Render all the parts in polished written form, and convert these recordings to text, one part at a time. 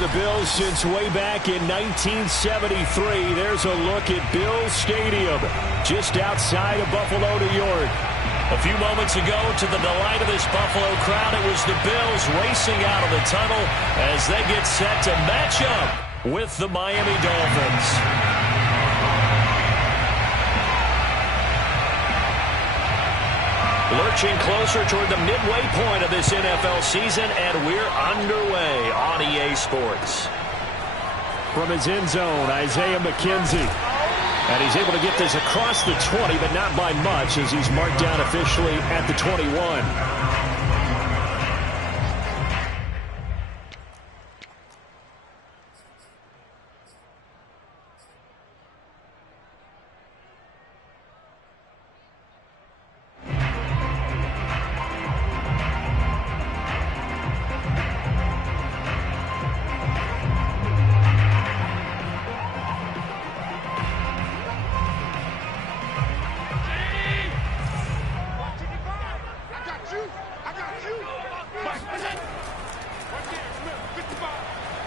for the Bills since way back in 1973. There's a look at Bills Stadium, just outside of Buffalo, New York. A few moments ago, to the delight of this Buffalo crowd, it was the Bills racing out of the tunnel as they get set to match up with the Miami Dolphins. Lurching closer toward the midway point of this NFL season, and we're underway on EA Sports. From his end zone, Isaiah McKenzie. And he's able to get this across the 20, but not by much, as he's marked down officially at the 21.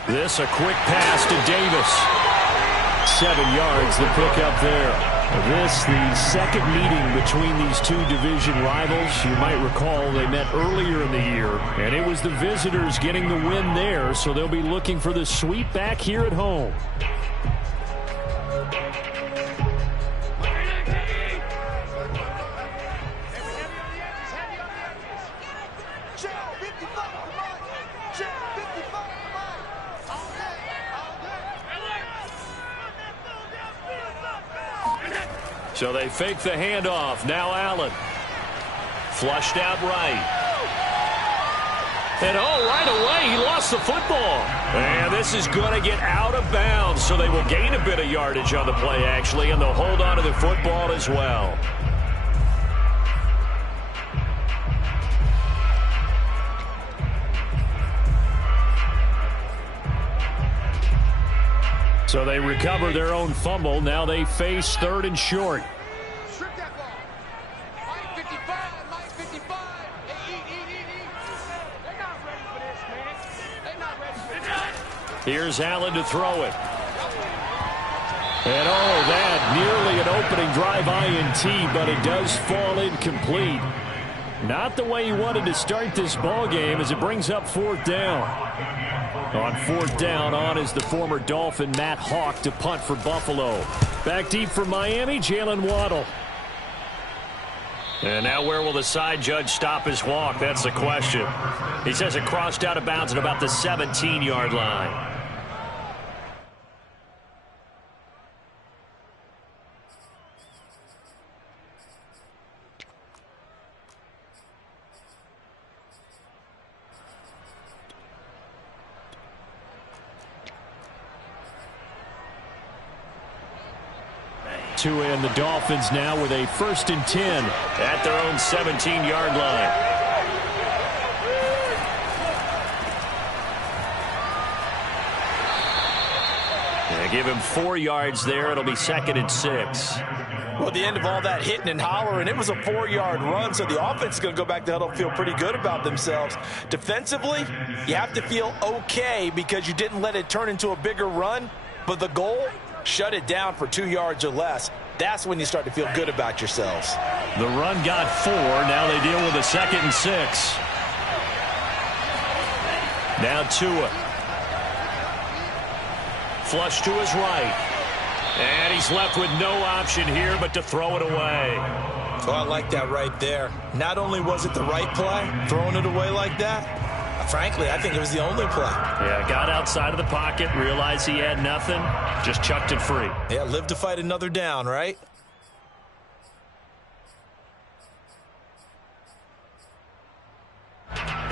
This a quick pass to Davis. 7 yards, the pickup there. This, the second meeting between these two division rivals. You might recall they met earlier in the year, and it was the visitors getting the win there, so they'll be looking for the sweep back here at home. So they fake the handoff. Now Allen. Flushed out right. And right away, he lost the football. And this is going to get out of bounds, so they will gain a bit of yardage on the play, actually, and they'll hold on to the football as well. So they recover their own fumble. Now they face 3rd and short. Strip that ball. Mike 55, Mike 55. Eat. They're not ready for this, man. They're not ready for this. Here's Allen to throw it. And that nearly an opening drive INT, but it does fall incomplete. Not the way he wanted to start this ball game as it brings up 4th down. On 4th down, on is the former Dolphin Matt Hawk to punt for Buffalo. Back deep for Miami, Jalen Waddle. And now where will the side judge stop his walk? That's the question. He says it crossed out of bounds at about the 17-yard line. To end the Dolphins now with a 1st and 10 at their own 17-yard line. They give him 4 yards there. It'll be 2nd and 6. Well, at the end of all that hitting and hollering, it was a 4-yard run, so the offense is going to go back to huddle, feel pretty good about themselves. Defensively, you have to feel okay because you didn't let it turn into a bigger run, but the goal, shut it down for 2 yards or less. That's when you start to feel good about yourselves. The run got 4. Now they deal with a 2nd and 6. Now Tua. Flush to his right. And he's left with no option here but to throw it away. Oh, I like that right there. Not only was it the right play, throwing it away like that, frankly, I think it was the only play. Yeah, got outside of the pocket, realized he had nothing, just chucked it free. Yeah, live to fight another down, right?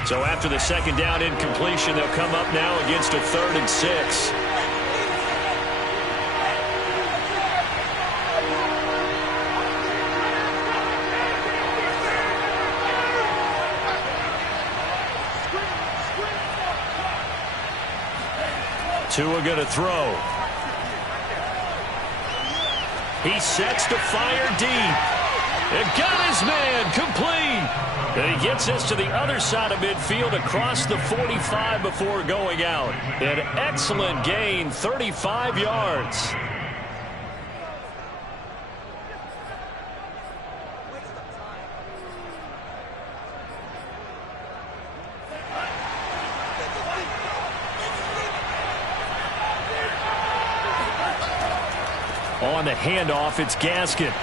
So after the 2nd down incompletion, they'll come up now against a 3rd and 6. Tua going to throw. He sets to fire deep. And got his man complete. And he gets this to the other side of midfield across the 45 before going out. An excellent gain, 35 yards. On the handoff, it's Gaskin.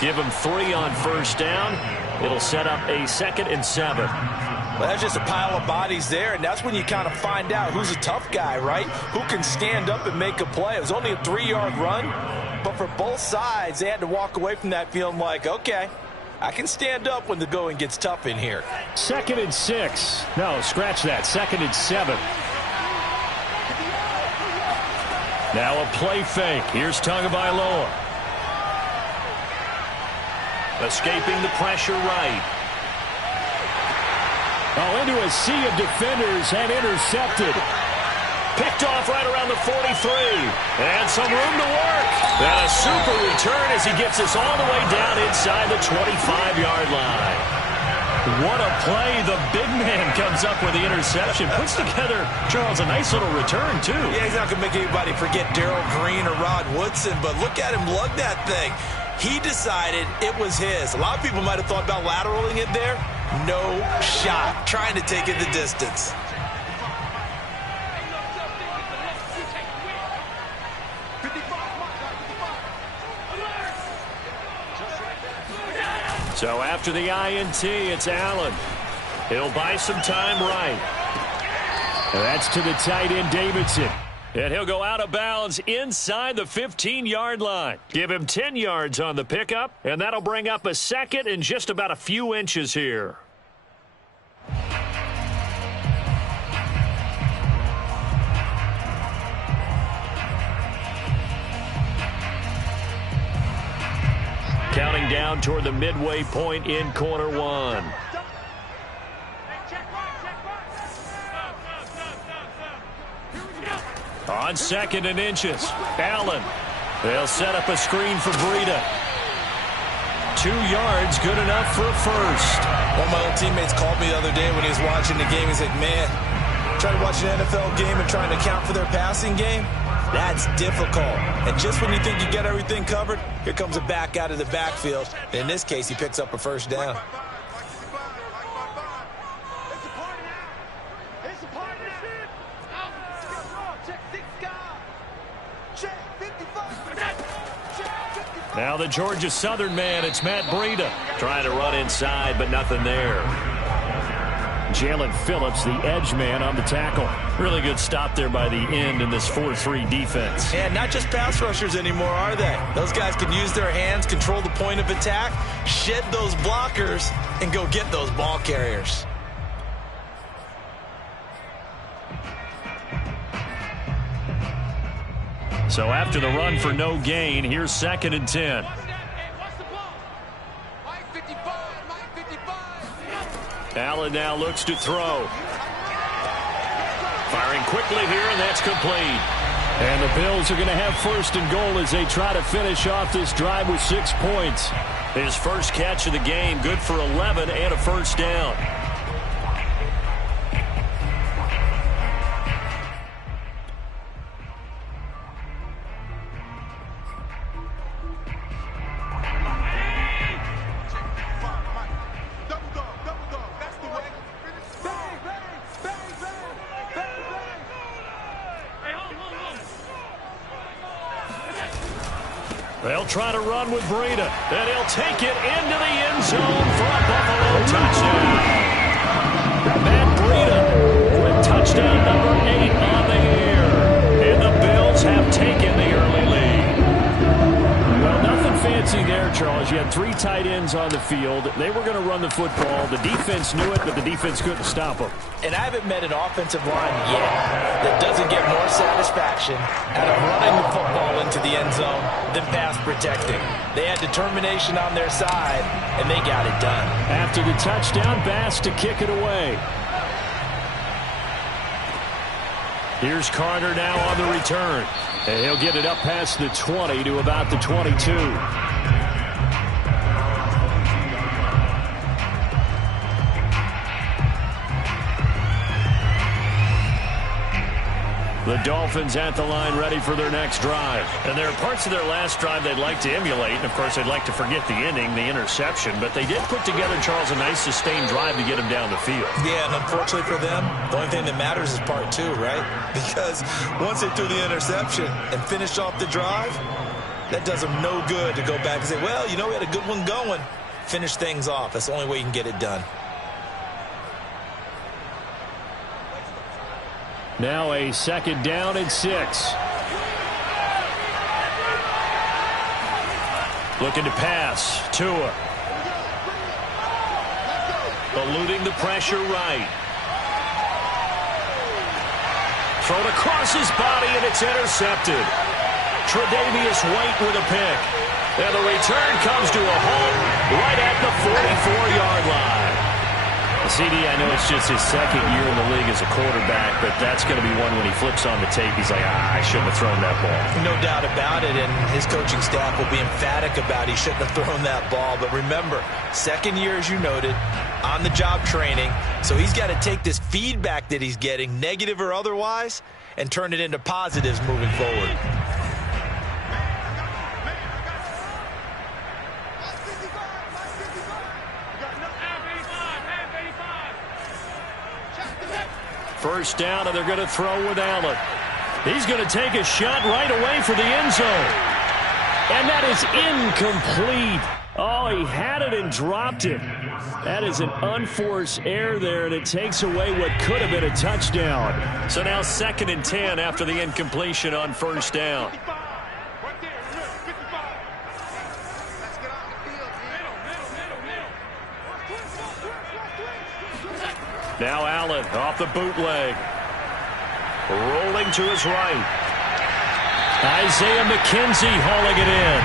Give him 3 on first down. It'll set up a 2nd and 7. Well, that's just a pile of bodies there, and that's when you kind of find out who's a tough guy, right? Who can stand up and make a play. It was only a 3-yard run, but for both sides, they had to walk away from that feeling like, okay, I can stand up when the going gets tough in here. 2nd and 6. No, scratch that. 2nd and 7. Now a play fake. Here's Tagovailoa. Escaping the pressure right. Oh, into a sea of defenders and intercepted. Picked off right around the 43. And some room to work. And a super return as he gets us all the way down inside the 25-yard line. What a play. The big man comes up with the interception. Puts together, Charles, a nice little return, too. Yeah, he's not going to make anybody forget Darrell Green or Rod Woodson, but look at him lug that thing. He decided it was his. A lot of people might have thought about lateraling it there. No shot. Trying to take it the distance. So after the INT, it's Allen. He'll buy some time right. And that's to the tight end, Davidson. And he'll go out of bounds inside the 15-yard line. Give him 10 yards on the pickup, and that'll bring up a 2nd and just about a few inches here. Counting down toward the midway point in quarter 1. On 2nd and inches, Allen. They'll set up a screen for Breida. 2 yards, good enough for a first. One of my old teammates called me the other day when he was watching the game. He's like, man, trying to watch an NFL game and trying to account for their passing game, that's difficult. And just when you think you get everything covered, here comes a back out of the backfield. In this case, he picks up a first down. Now the Georgia Southern man, it's Matt Breida. Trying to run inside, but nothing there. Jalen Phillips, the edge man on the tackle. Really good stop there by the end in this 4-3 defense. And not just pass rushers anymore, are they? Those guys can use their hands, control the point of attack, shed those blockers, and go get those ball carriers. So after the run for no gain, here's 2nd and 10. Allen now looks to throw. Firing quickly here, and that's complete. And the Bills are going to have 1st and goal as they try to finish off this drive with 6 points. His first catch of the game, good for 11 and a first down. They'll try to run with Breida, and he'll take it into the end zone for a Buffalo touchdown. Matt Breida with touchdown number 8 on the year. And the Bills have taken the early lead. Well, nothing fancy there, Charles. You had 3 tight ends on the field. They were going to run the football. The defense knew it, but the defense couldn't stop them. And I haven't met an offensive line yet that doesn't get more satisfaction out of running the football into the end zone than pass protecting. They had determination on their side, and they got it done. After the touchdown, Bass to kick it away. Here's Carter now on the return. And he'll get it up past the 20 to about the 22. The Dolphins at the line ready for their next drive. And there are parts of their last drive they'd like to emulate. And, of course, they'd like to forget the inning, the interception. But they did put together, Charles, a nice sustained drive to get him down the field. Yeah, and unfortunately for them, the only thing that matters is part two, right? Because once they threw the interception and finished off the drive, that does them no good to go back and say, well, you know, we had a good one going. Finish things off. That's the only way you can get it done. Now a 2nd down and 6. Looking to pass. Tua. Eluding the pressure right. Thrown across his body, and it's intercepted. Tre'Davious White with a pick. And the return comes to a halt right at the 44-yard line. CD, I know it's just his 2nd year in the league as a quarterback, but that's going to be one when he flips on the tape. He's like, I shouldn't have thrown that ball. No doubt about it, and his coaching staff will be emphatic about he shouldn't have thrown that ball. But remember, 2nd year, as you noted, on-the-job training. So he's got to take this feedback that he's getting, negative or otherwise, and turn it into positives moving forward. First down, and they're going to throw with Allen. He's going to take a shot right away for the end zone. And that is incomplete. Oh, he had it and dropped it. That is an unforced error there, and it takes away what could have been a touchdown. So now 2nd and 10 after the incompletion on first down. Now Allen off the bootleg. Rolling to his right. Isaiah McKenzie hauling it in.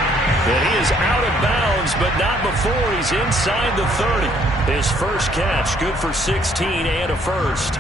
And he is out of bounds, but not before he's inside the 30. His first catch, good for 16 and a first.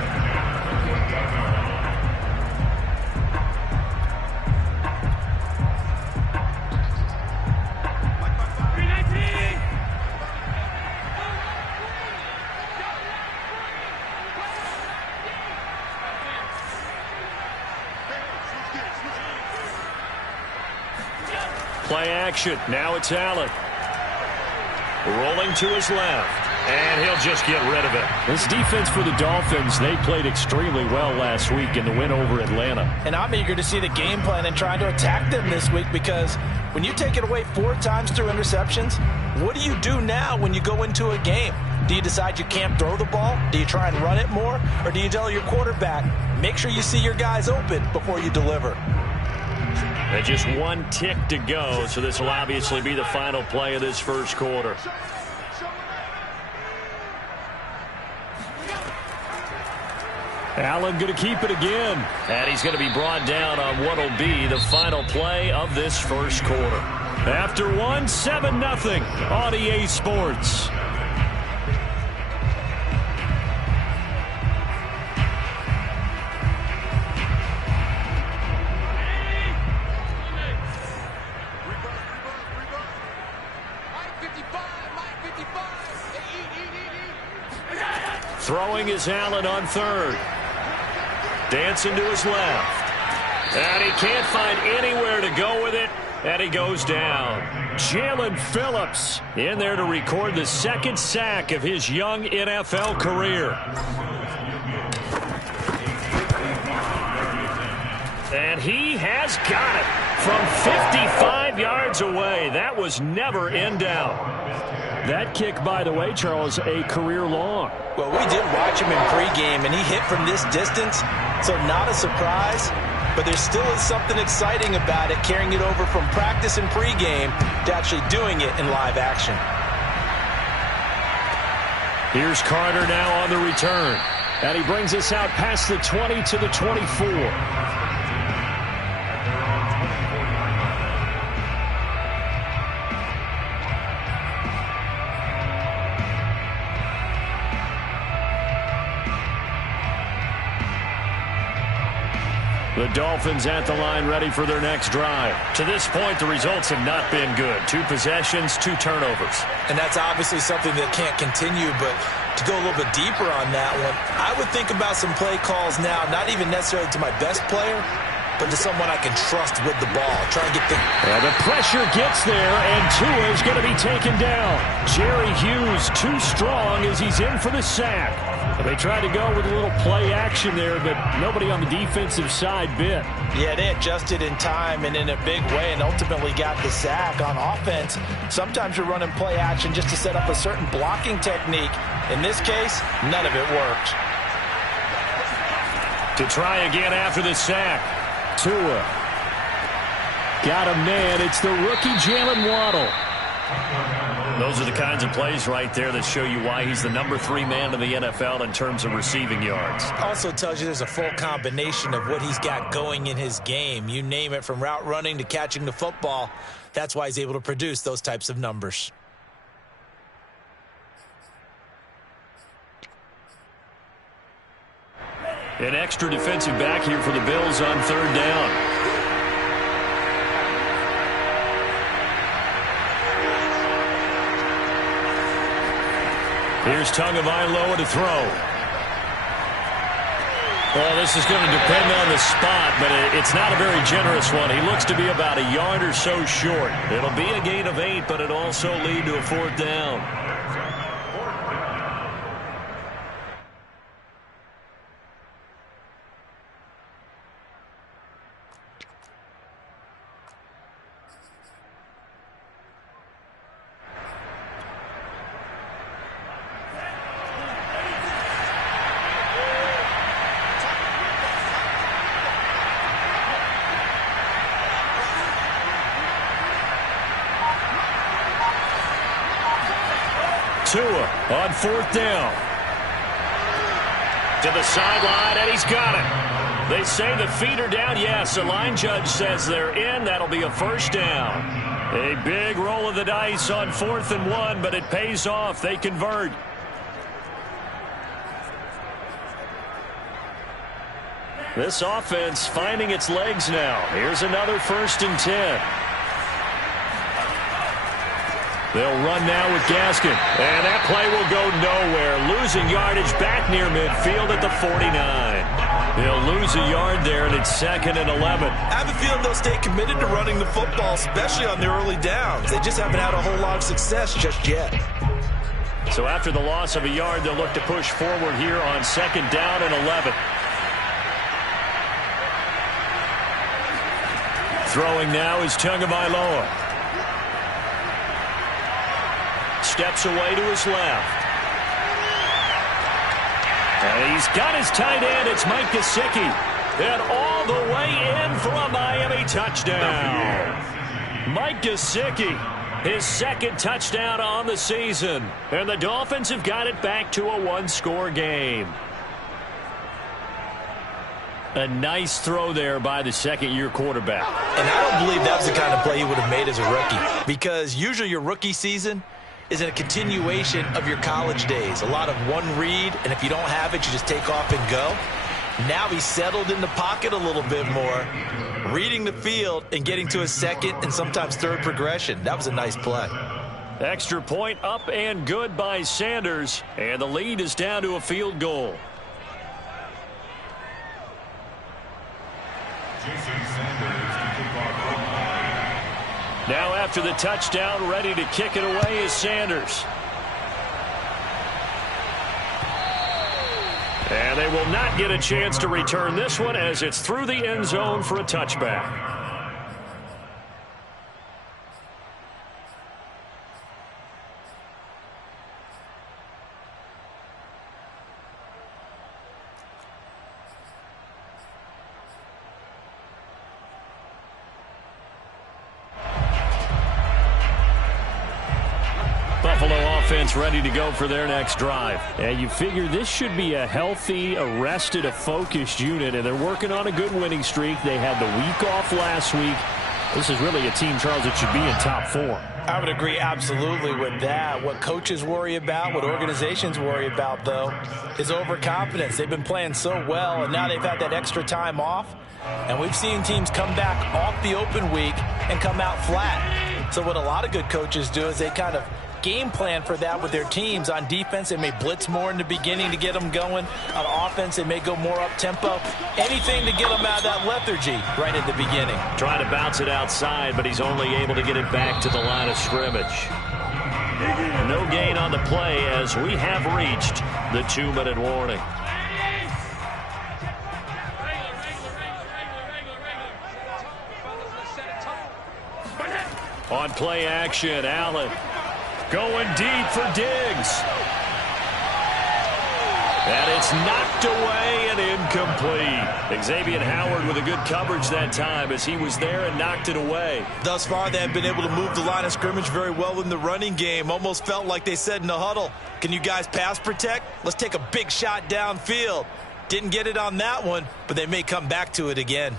Play action. Now it's Allen. Rolling to his left. And he'll just get rid of it. This defense for the Dolphins, they played extremely well last week in the win over Atlanta. And I'm eager to see the game plan and trying to attack them this week, because when you take it away 4 times through interceptions, what do you do now when you go into a game? Do you decide you can't throw the ball? Do you try and run it more? Or do you tell your quarterback, make sure you see your guys open before you deliver? And just 1 tick to go, so this will obviously be the final play of this first quarter. Allen going to keep it again. And he's going to be brought down on what will be the final play of this first quarter. After one, 7-0 on EA Sports. Throwing is Allen on 3rd. Dancing to his left. And he can't find anywhere to go with it. And he goes down. Jalen Phillips in there to record the 2nd sack of his young NFL career. And he has got it from 55 yards away. That was never in doubt. That kick, by the way, Charles, a career long. Well, we did watch him in pregame, and he hit from this distance, so not a surprise. But there still is something exciting about it, carrying it over from practice and pregame to actually doing it in live action. Here's Carter now on the return. And he brings us out past the 20 to the 24. The Dolphins at the line ready for their next drive. To this point, the results have not been good. 2 possessions, 2 turnovers. And that's obviously something that can't continue, but To go a little bit deeper on that one, I would think about some play calls now, not even necessarily to my best player, but to someone I can trust with the ball. Try and get the... And the pressure gets there, and Tua's going to be taken down. Jerry Hughes too strong as he's in for the sack. They tried to go with a little play action there, but nobody on the defensive side bit. Yeah, they adjusted in time and in a big way and ultimately got the sack. On offense, sometimes you're running play action just to set up a certain blocking technique. In this case, none of it worked. To try again after the sack. Tua. Got a man. It's the rookie Jalen Waddle. Those are the kinds of plays right there that show you why he's the #3 man in the NFL in terms of receiving yards. Also tells you there's a full combination of what he's got going in his game. You name it, from route running to catching the football. That's why he's able to produce those types of numbers. An extra defensive back here for the Bills on 3rd down. Here's Tagovailoa to throw. Well, this is going to depend on the spot, but it's not a very generous one. He looks to be about a yard or so short. It'll be a gain of 8, but it'll also lead to a 4th down. Tua on 4th down. To the sideline, and he's got it. They say the feet are down. Yes, the line judge says they're in. That'll be a 1st down. A big roll of the dice on 4th and 1, but it pays off. They convert. This offense finding its legs now. Here's another 1st and 10. They'll run now with Gaskin. And that play will go nowhere. Losing yardage back near midfield at the 49. They'll lose a yard there, and it's 2nd and 11. I have a feeling they'll stay committed to running the football, especially on the early downs. They just haven't had a whole lot of success just yet. So after the loss of a yard, they'll look to push forward here on 2nd down and 11. Throwing now is Tagovailoa. Steps away to his left. And he's got his tight end. It's Mike Gesicki. And all the way in for a Miami touchdown. Mike Gesicki, his 2nd touchdown on the season. And the Dolphins have got it back to a 1-score game. A nice throw there by the 2nd-year quarterback. And I don't believe that was the kind of play he would have made as a rookie. Because usually your rookie season is a continuation of your college days. A lot of one read, and if you don't have it, you just take off and go. Now he's settled in the pocket a little bit more, reading the field and getting to his 2nd and sometimes 3rd progression. That was a nice play. Extra point up and good by Sanders, and the lead is down to a field goal. Now after the touchdown, ready to kick it away is Sanders. And they will not get a chance to return this one as it's through the end zone for a touchback. Buffalo offense ready to go for their next drive. And you figure this should be a healthy, a rested, a focused unit, and they're working on a good winning streak. They had the week off last week. This is really a team, Charles, that should be in top 4. I would agree absolutely with that. What coaches worry about, what organizations worry about, though, is overconfidence. They've been playing so well, and now they've had that extra time off. And we've seen teams come back off the open week and come out flat. So what a lot of good coaches do is they kind of game plan for that with their teams. On defense, they may blitz more in the beginning to get them going. On offense, they may go more up-tempo. Anything to get them out of that lethargy right at the beginning. Trying to bounce it outside, but he's only able to get it back to the line of scrimmage. No gain on the play as we have reached the 2-minute warning. On play action, Allen going deep for Diggs. And it's knocked away and incomplete. Xavier Howard with a good coverage that time as he was there and knocked it away. Thus far, they have been able to move the line of scrimmage very well in the running game. Almost felt like they said in the huddle, can you guys pass protect? Let's take a big shot downfield. Didn't get it on that one, but they may come back to it again.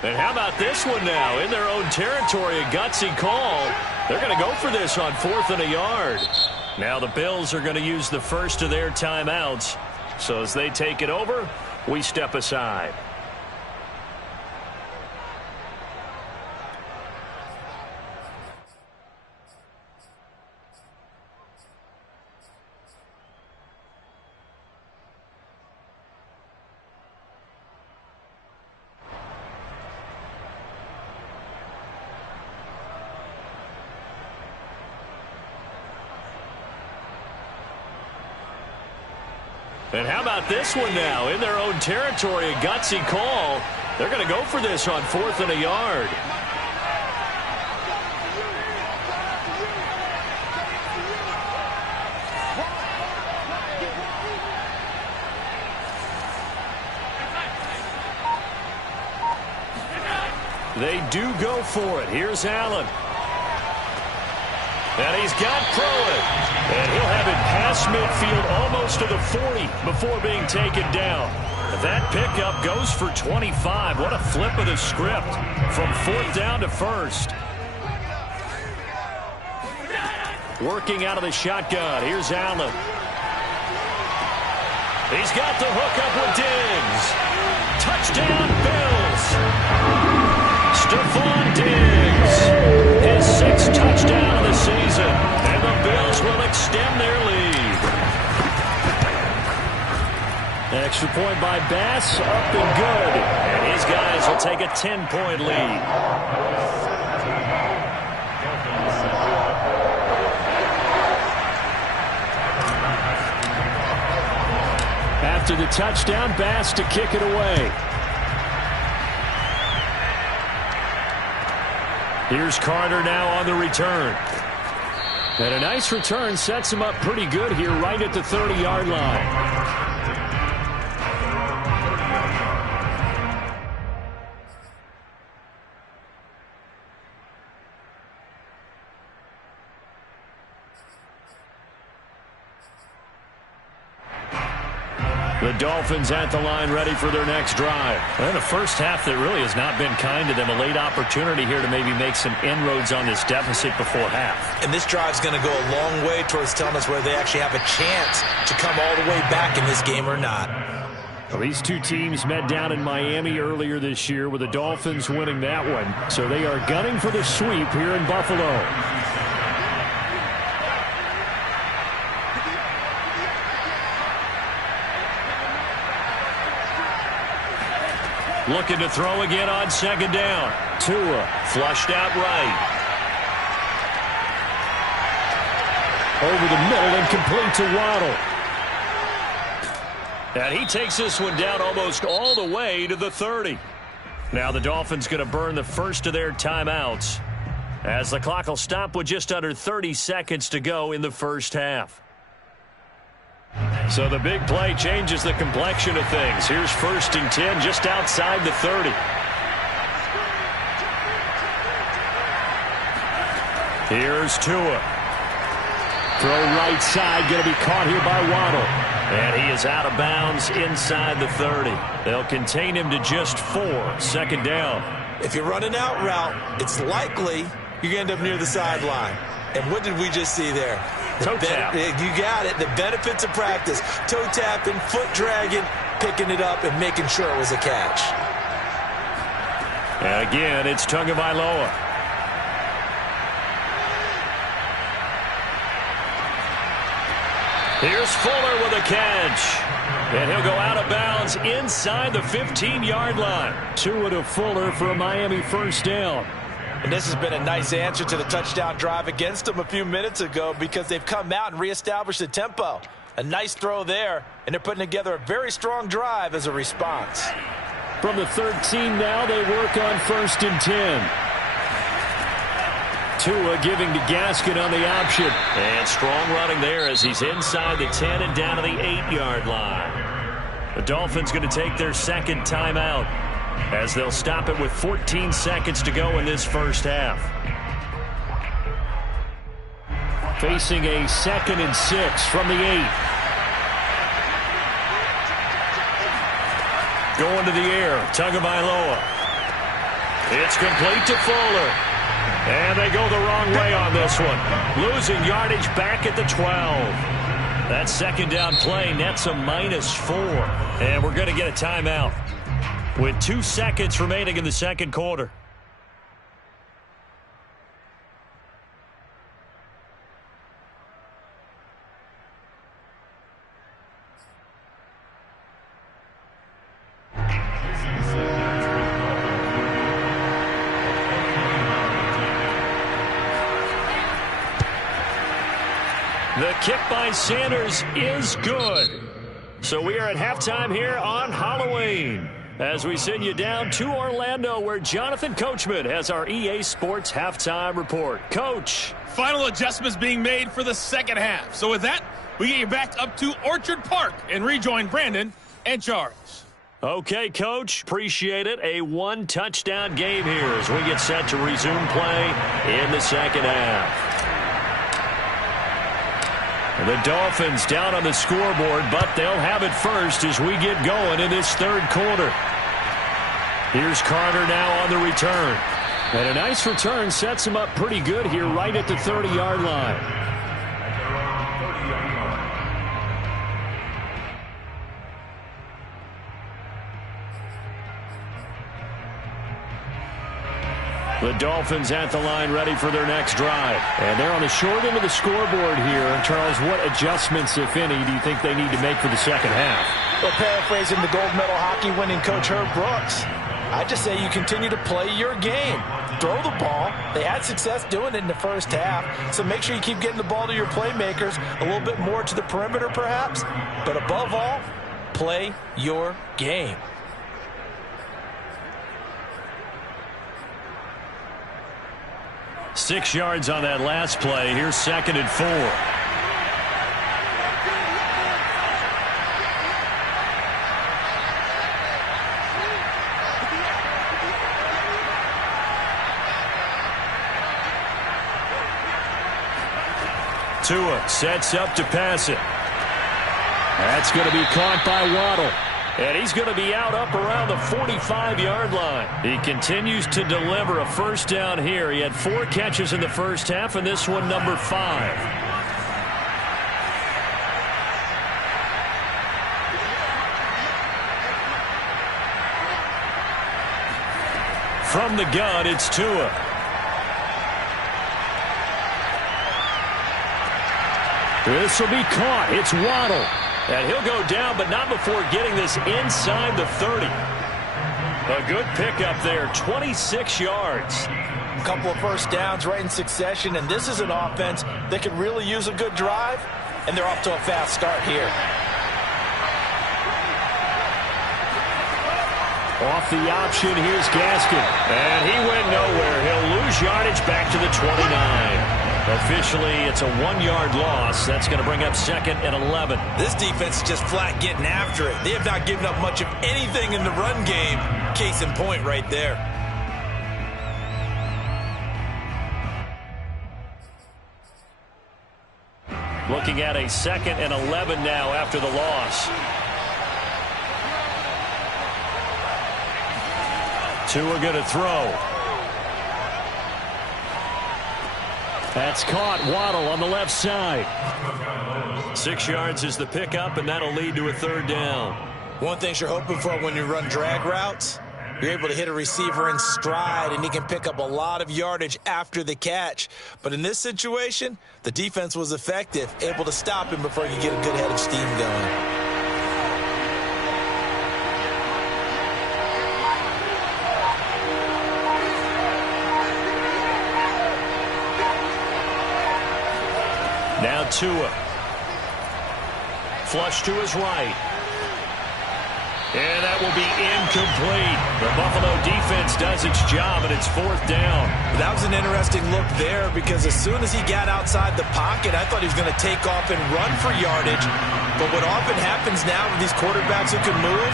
And how about this one now? In their own territory, a gutsy call. They're going to go for this on 4th and a yard. Now the Bills are going to use the first of their timeouts. So as they take it over, we step aside. And how about this one now? In their own territory, a gutsy call. They're going to go for this on 4th and a yard. They do go for it. Here's Allen. And he's got Pruitt. And he'll have it past midfield almost to the 40 before being taken down. That pickup goes for 25. What a flip of the script from 4th down to 1st. Working out of the shotgun. Here's Allen. He's got the hook up with Diggs. Touchdown, Bills. Stephon Diggs. His 6th touchdown of the season. And the Bills will extend their lead. Extra point by Bass, up and good. And his guys will take a 10-point lead. After the touchdown, Bass to kick it away. Here's Carter now on the return. And a nice return sets him up pretty good here right at the 30-yard line. The Dolphins at the line ready for their next drive. And a first half that really has not been kind to them. A late opportunity here to maybe make some inroads on this deficit before half. And this drive's going to go a long way towards telling us whether they actually have a chance to come all the way back in this game or not. Well, these two teams met down in Miami earlier this year with the Dolphins winning that one. So they are gunning for the sweep here in Buffalo. Looking to throw again on 2nd down. Tua flushed out right. Over the middle and complete to Waddle. And he takes this one down almost all the way to the 30. Now the Dolphins going to burn the first of their timeouts as the clock will stop with just under 30 seconds to go in the first half. So the big play changes the complexion of things. Here's 1st and 10 just outside the 30. Here's Tua. Throw right side, going to be caught here by Waddle. And he is out of bounds inside the 30. They'll contain him to just 4. 2nd down. If you're running out route, it's likely you're going to end up near the sideline. And what did we just see there? Toe tap. You got it. The benefits of practice. Toe tapping, foot dragging, picking it up, and making sure it was a catch. And again, it's Tagovailoa. Here's Fuller with a catch. And he'll go out of bounds inside the 15-yard line. Tua to Fuller for a Miami first down. And this has been a nice answer to the touchdown drive against them a few minutes ago because they've come out and reestablished the tempo. A nice throw there, and they're putting together a very strong drive as a response. From the 13 now, they work on 1st and 10. Tua giving to Gaskin on the option. And strong running there as he's inside the 10 and down to the 8-yard line. The Dolphins going to take their second timeout as they'll stop it with 14 seconds to go in this first half. Facing a 2nd and 6 from the 8. Going to the air, Tagovailoa. It's complete to Fuller. And they go the wrong way on this one. Losing yardage back at the 12. That second down play nets a -4. And we're going to get a timeout with 2 seconds remaining in the second quarter. The kick by Sanders is good. So we are at halftime here on Halloween as we send you down to Orlando where Jonathan Coachman has our EA Sports halftime report. Coach. Final adjustments being made for the second half. So with that, we get you back up to Orchard Park and rejoin Brandon and Charles. Okay, Coach. Appreciate it. A 1-touchdown game here as we get set to resume play in the second half. The Dolphins down on the scoreboard, but they'll have it first as we get going in this third quarter. Here's Carter now on the return. And a nice return sets him up pretty good here right at the 30-yard line. The Dolphins at the line ready for their next drive. And they're on the short end of the scoreboard here. Charles, what adjustments, if any, do you think they need to make for the second half? Well, paraphrasing the gold medal hockey winning coach Herb Brooks, I just say you continue to play your game. Throw the ball. They had success doing it in the first half, so make sure you keep getting the ball to your playmakers, a little bit more to the perimeter perhaps, but above all, play your game. Six yards on that last play. Here's 2nd and 4. Tua sets up to pass it. That's going to be caught by Waddle. And he's going to be out up around the 45-yard line. He continues to deliver a first down here. He had 4 catches in the first half, and this one number 5. From the gun, it's Tua. This will be caught. It's Waddle. And he'll go down, but not before getting this inside the 30. A good pickup there, 26 yards. A couple of first downs right in succession, and this is an offense that can really use a good drive, and they're off to a fast start here. Off the option, here's Gaskin. And he went nowhere. He'll lose yardage back to the 29. Officially, it's a 1-yard loss. That's going to bring up 2nd and 11. This defense is just flat getting after it. They have not given up much of anything in the run game. Case in point right there. Looking at a 2nd and 11 now after the loss. Tua going to throw. That's caught. Waddle on the left side. 6 yards is the pickup, and that'll lead to a 3rd down. One thing you're hoping for when you run drag routes, you're able to hit a receiver in stride, and he can pick up a lot of yardage after the catch. But in this situation, the defense was effective, able to stop him before he could get a good head of steam going. Now Tua. Flush to his right. And that will be incomplete. The Buffalo defense does its job, and it's 4th down. That was an interesting look there because as soon as he got outside the pocket, I thought he was going to take off and run for yardage. But what often happens now with these quarterbacks who can move,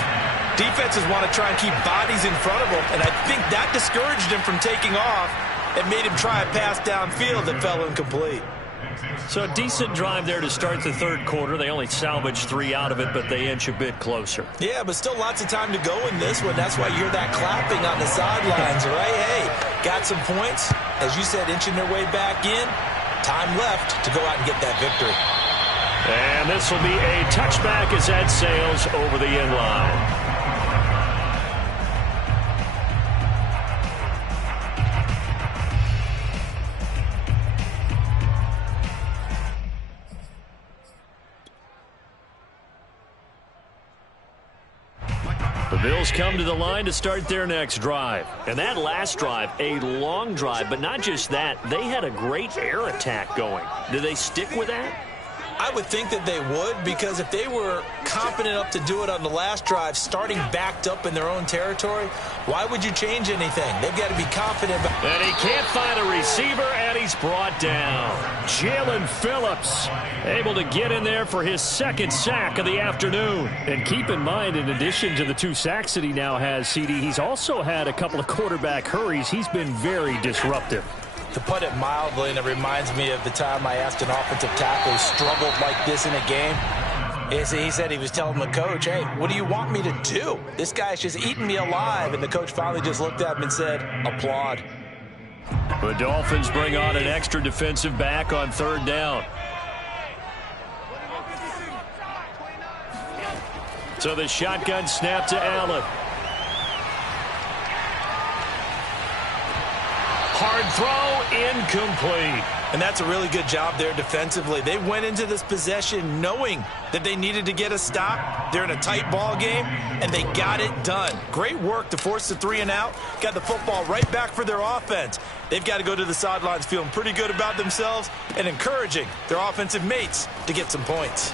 defenses want to try and keep bodies in front of them, and I think that discouraged him from taking off and made him try a pass downfield that fell incomplete. So a decent drive there to start the 3rd quarter. They only salvaged 3 out of it, but they inch a bit closer. Yeah, but still lots of time to go in this one. That's why you're that clapping on the sidelines, right? Hey, got some points. As you said, inching their way back in. Time left to go out and get that victory. And this will be a touchback as that sails over the end line. The Bills come to the line to start their next drive. And that last drive, a long drive, but not just that. They had a great air attack going. Do they stick with that? I would think that they would, because if they were confident enough to do it on the last drive, starting backed up in their own territory, why would you change anything? They've got to be confident. And he can't find a receiver, and he's brought down. Jalen Phillips able to get in there for his 2nd sack of the afternoon. And keep in mind, in addition to the 2 sacks that he now has, CD, he's also had a couple of quarterback hurries. He's been very disruptive. To put it mildly, and it reminds me of the time I asked an offensive tackle who struggled like this in a game. He said he was telling the coach, hey, what do you want me to do? This guy's just eating me alive. And the coach finally just looked at him and said, applaud. The Dolphins bring on an extra defensive back on 3rd down. So the shotgun snap to Allen. Hard throw, incomplete. And that's a really good job there defensively. They went into this possession knowing that they needed to get a stop. They're in a tight ball game, and they got it done. Great work to force the 3 and out. Got the football right back for their offense. They've got to go to the sidelines feeling pretty good about themselves and encouraging their offensive mates to get some points.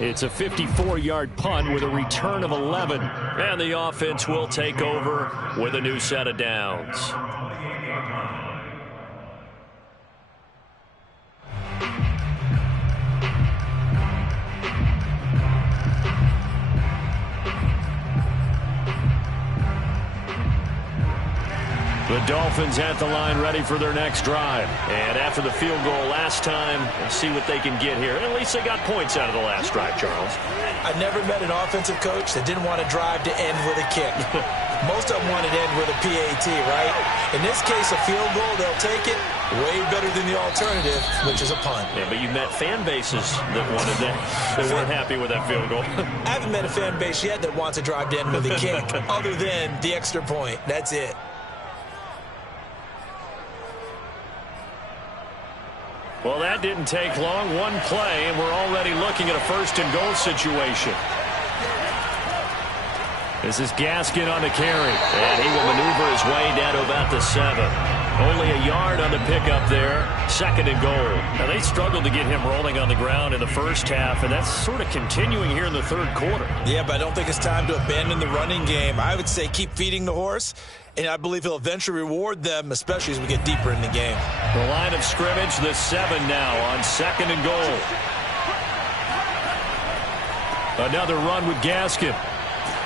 It's a 54-yard punt with a return of 11. And the offense will take over with a new set of downs. The Dolphins at the line ready for their next drive. And after the field goal last time, we'll see what they can get here. At least they got points out of the last drive, Charles. I never met an offensive coach that didn't want to drive to end with a kick. Most of them wanted to end with a PAT, right? In this case, a field goal, they'll take it. Way better than the alternative, which is a punt. Yeah, but you met fan bases that wanted that. They weren't happy with that field goal. I haven't met a fan base yet that wants to drive to end with a kick, other than the extra point. That's it. Well, that didn't take long. One play, and we're already looking at a 1st and goal situation. This is Gaskin on the carry, and he will maneuver his way down to about the 7. Only a yard on the pickup there. 2nd and goal. Now, they struggled to get him rolling on the ground in the first half, and that's sort of continuing here in the 3rd quarter. Yeah, but I don't think it's time to abandon the running game. I would say keep feeding the horse, and I believe he'll eventually reward them, especially as we get deeper in the game. The line of scrimmage, the 7 now on 2nd and goal. Another run with Gaskin.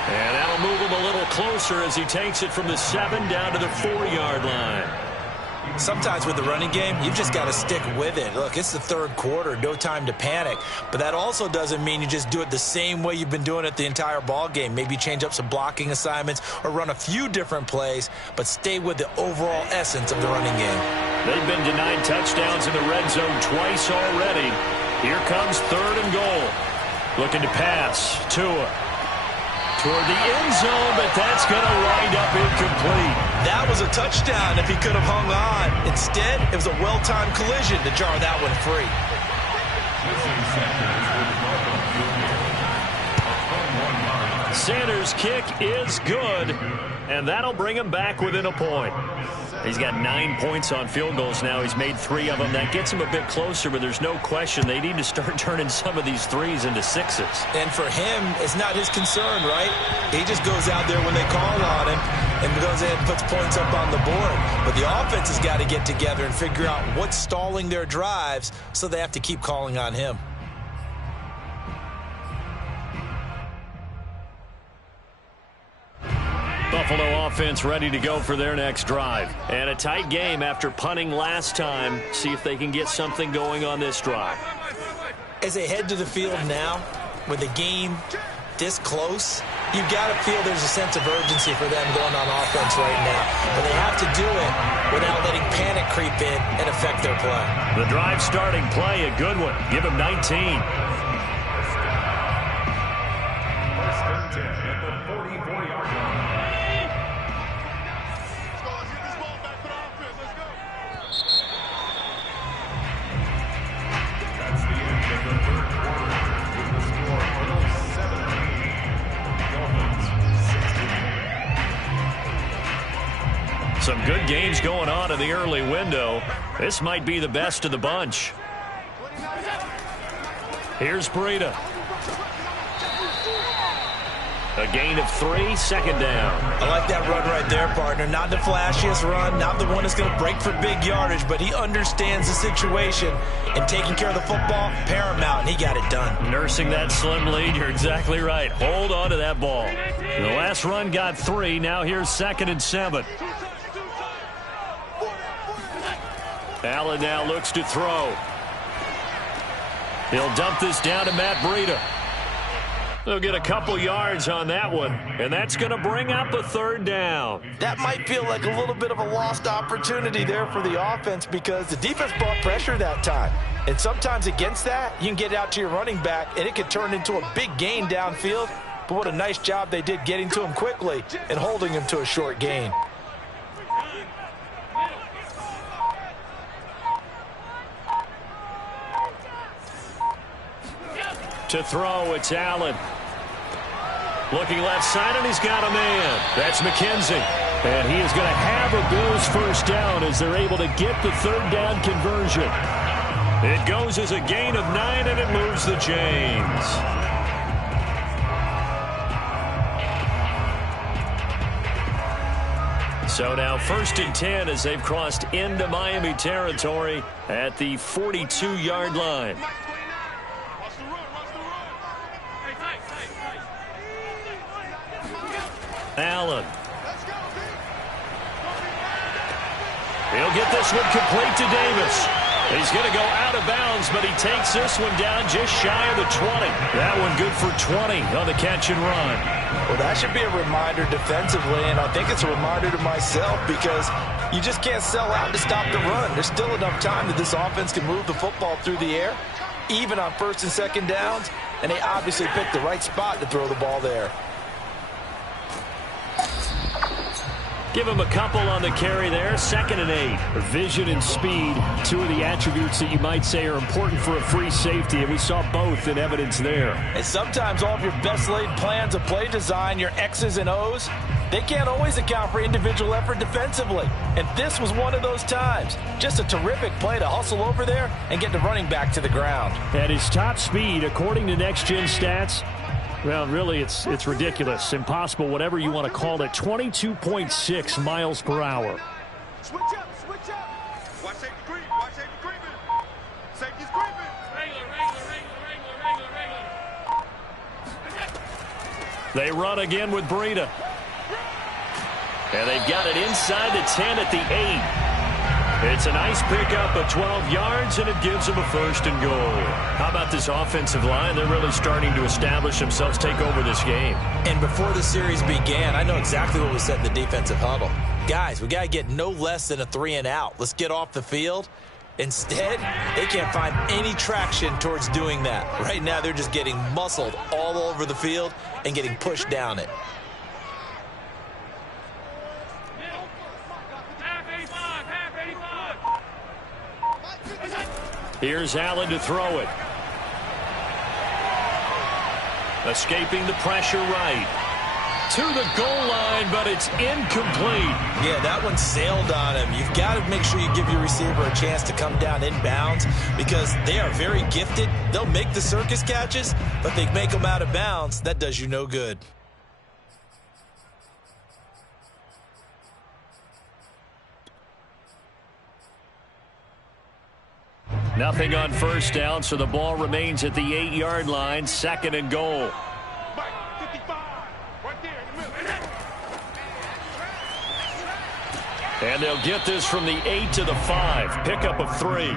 And that'll move him a little closer as he takes it from the 7 down to the 4-yard line. Sometimes with the running game, you've just got to stick with it. Look, it's the third quarter, no time to panic. But that also doesn't mean you just do it the same way you've been doing it the entire ball game. Maybe change up some blocking assignments or run a few different plays, but stay with the overall essence of the running game. They've been denied touchdowns in the red zone twice already. Here comes 3rd and goal. Looking to pass. Tua toward the end zone, but that's going to wind up incomplete. That was a touchdown if he could have hung on. Instead, it was a well-timed collision to jar that one free. Sanders' kick is good, and that'll bring him back within a point. He's got 9 points on field goals now. He's made 3 of them. That gets him a bit closer, but there's no question they need to start turning some of these 3s into 6s. And for him, it's not his concern, right? He just goes out there when they call on him and goes ahead and puts points up on the board. But the offense has got to get together and figure out what's stalling their drives, so they have to keep calling on him. Buffalo offense ready to go for their next drive. And a tight game after punting last time. See if they can get something going on this drive. As they head to the field now, with the game this close, you've got to feel there's a sense of urgency for them going on offense right now. But they have to do it without letting panic creep in and affect their play. The drive starting play, a good one. Give him 19. Some good games going on in the early window. This might be the best of the bunch. Here's Breida. A gain of 3, 2nd down. I like that run right there, partner. Not the flashiest run, not the one that's going to break for big yardage, but he understands the situation, and taking care of the football, paramount, and he got it done. Nursing that slim lead, you're exactly right. Hold on to that ball. The last run got 3. Now here's 2nd and 7. Allen now looks to throw. He'll dump this down to Matt Breida. They'll get a couple yards on that one, and that's going to bring up a 3rd down. That might feel like a little bit of a lost opportunity there for the offense because the defense brought pressure that time. And sometimes against that, you can get out to your running back, and it could turn into a big gain downfield. But what a nice job they did getting to him quickly and holding him to a short gain. To throw, it's Allen. Looking left side, and he's got a man. That's McKenzie. And he is going to have a Bills 1st down as they're able to get the 3rd down conversion. It goes as a gain of 9, and it moves the chains. So now 1st and 10 as they've crossed into Miami territory at the 42-yard line. Allen. He'll get this one complete to Davis. He's going to go out of bounds, but he takes this one down just shy of the 20. That one good for 20 on the catch and run. Well, that should be a reminder defensively, and I think it's a reminder to myself because you just can't sell out to stop the run. There's still enough time that this offense can move the football through the air, even on 1st and 2nd downs, and they obviously picked the right spot to throw the ball there. Give him a couple on the carry there. 2nd and 8. Vision and speed, 2 of the attributes that you might say are important for a free safety, and we saw both in evidence there. And sometimes all of your best laid plans of play design, your X's and O's, they can't always account for individual effort defensively. And this was one of those times. Just a terrific play to hustle over there and get the running back to the ground. At his top speed, according to Next Gen Stats, well, really, it's ridiculous, impossible, whatever you want to call it. 22.6 miles per hour. Switch up, switch up. Watch safety creep, watch safety creeping. Safety's creeping. Regular. They run again with Breida. And they've got it inside the 10 at the 8. It's a nice pickup of 12 yards, and it gives them a 1st and goal. How about this offensive line? They're really starting to establish themselves, take over this game. And before the series began, I know exactly what was said in the defensive huddle. Guys, we got to get no less than a 3-and-out. Let's get off the field. Instead, they can't find any traction towards doing that. Right now, they're just getting muscled all over the field and getting pushed down it. Here's Allen to throw it. Escaping the pressure right. To the goal line, but it's incomplete. Yeah, that one sailed on him. You've got to make sure you give your receiver a chance to come down inbounds because they are very gifted. They'll make the circus catches, but they make them out of bounds. That does you no good. Nothing on 1st down, so the ball remains at the 8-yard line, 2nd and goal. And they'll get this from the 8 to the 5. Pickup of 3.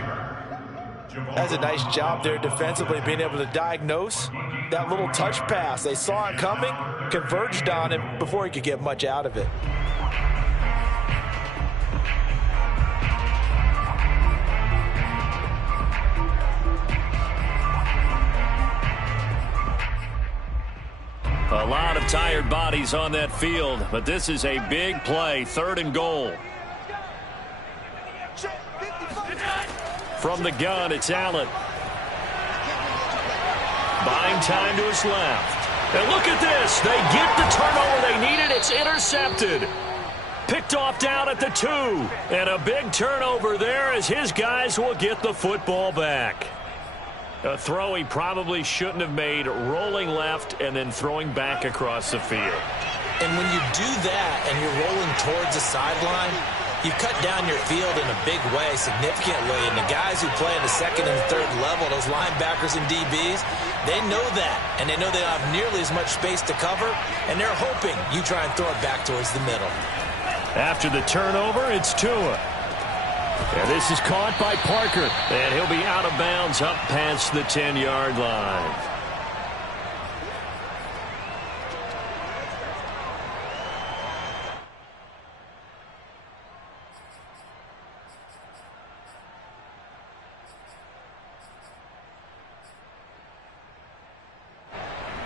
That's a nice job there defensively, being able to diagnose that little touch pass. They saw it coming, converged on him before he could get much out of it. A lot of tired bodies on that field, but this is a big play, 3rd and goal. From the gun, it's Allen. Buying time to his left. And look at this. They get the turnover they needed. It's intercepted. Picked off down at the 2. And a big turnover there as his guys will get the football back. A throw he probably shouldn't have made, rolling left and then throwing back across the field. And when you do that and you're rolling towards the sideline, you cut down your field in a big way significantly. And the guys who play in the 2nd and 3rd level, those linebackers and DBs, they know that. And they know they don't have nearly as much space to cover. And they're hoping you try and throw it back towards the middle. After the turnover, it's Tua. And this is caught by Parker. And he'll be out of bounds up past the 10-yard line.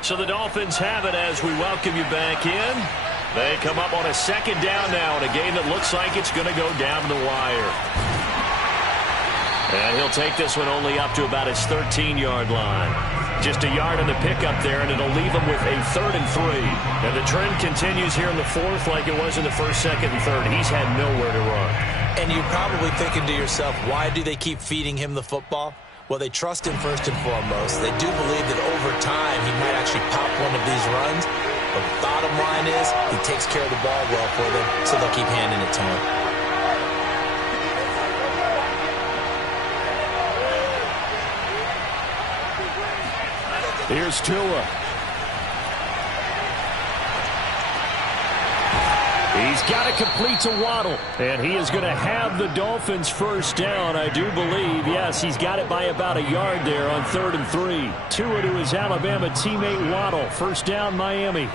So the Dolphins have it as we welcome you back in. They come up on a 2nd down now in a game that looks like it's going to go down the wire. And he'll take this one only up to about his 13-yard line. Just a yard on the pickup there, and it'll leave him with a 3rd and 3. And the trend continues here in the 4th like it was in the 1st, 2nd, and 3rd. He's had nowhere to run. And you're probably thinking to yourself, why do they keep feeding him the football? Well, they trust him first and foremost. They do believe that over time he might actually pop one of these runs. But the bottom line is he takes care of the ball well for them, so they'll keep handing it to him. Here's Tua. He's got it complete to Waddle. And he is going to have the Dolphins 1st down, I do believe. Yes, he's got it by about a yard there on 3rd and 3. Tua to his Alabama teammate Waddle. 1st down, Miami.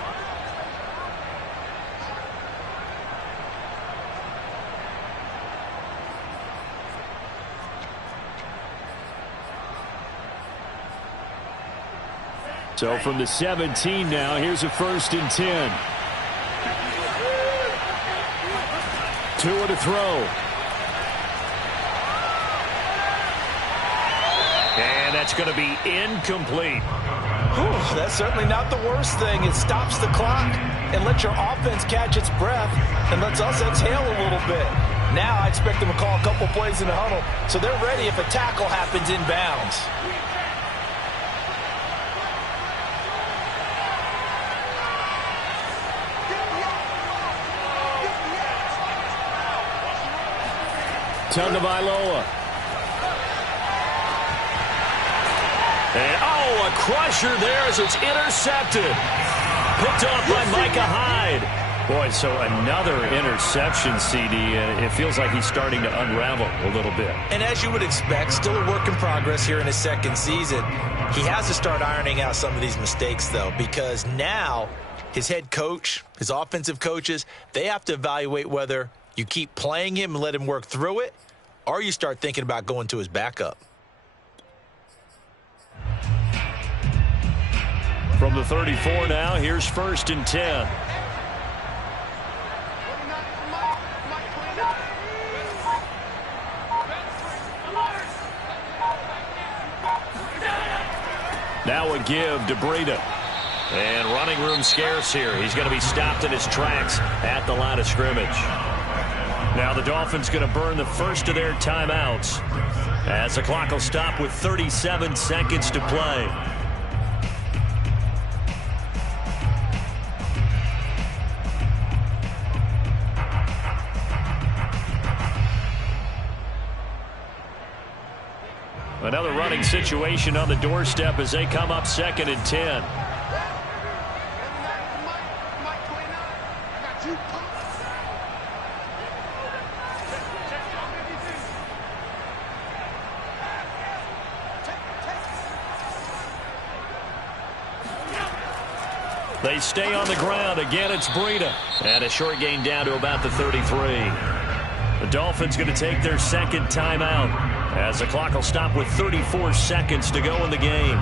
So from the 17 now, here's a 1st and 10. Tua to throw. And that's going to be incomplete. Whew, that's certainly not the worst thing. It stops the clock and lets your offense catch its breath and lets us exhale a little bit. Now I expect them to call a couple plays in the huddle so they're ready if a tackle happens inbounds. Tagovailoa. And, a crusher there as it's intercepted. Picked off by Micah Hyde. Boy, so another interception, CD. It feels like he's starting to unravel a little bit. And as you would expect, still a work in progress here in his second season. He has to start ironing out some of these mistakes, though, because now his head coach, his offensive coaches, they have to evaluate whether you keep playing him and let him work through it, or you start thinking about going to his backup. From the 34 now, here's 1st and 10. Now a give to Breida. And running room scarce here. He's going to be stopped in his tracks at the line of scrimmage. Now the Dolphins going to burn the first of their timeouts as the clock will stop with 37 seconds to play. Another running situation on the doorstep as they come up 2nd and 10. They stay on the ground. Again, it's Breida. And a short gain down to about the 33. The Dolphins going to take their second timeout as the clock will stop with 34 seconds to go in the game.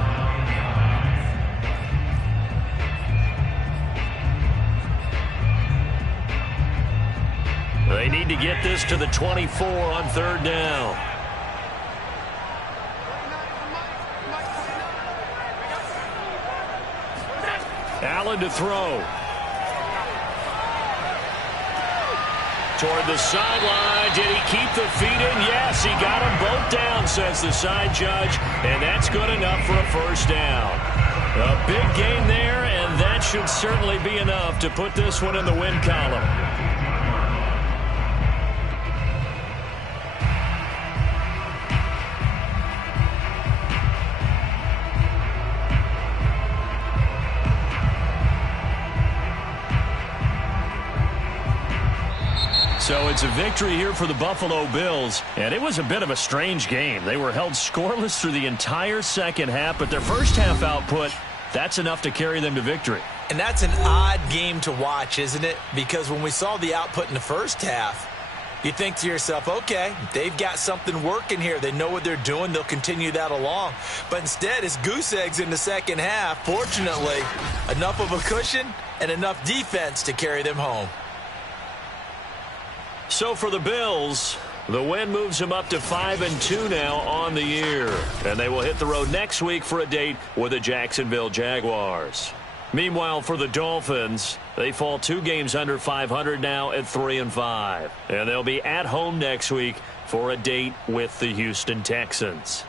They need to get this to the 24 on 3rd down. Allen to throw. Toward the sideline. Did he keep the feet in? Yes, he got them both down, says the side judge. And that's good enough for a 1st down. A big gain there, and that should certainly be enough to put this one in the win column. So it's a victory here for the Buffalo Bills, and it was a bit of a strange game. They were held scoreless through the entire second half, but their first half output, that's enough to carry them to victory. And that's an odd game to watch, isn't it? Because when we saw the output in the first half, you think to yourself, okay, they've got something working here. They know what they're doing. They'll continue that along. But instead, it's goose eggs in the second half. Fortunately, enough of a cushion and enough defense to carry them home. So for the Bills, the win moves them up to 5-2 now on the year. And they will hit the road next week for a date with the Jacksonville Jaguars. Meanwhile, for the Dolphins, they fall 2 games under 500 now at 3-5. And they'll be at home next week for a date with the Houston Texans.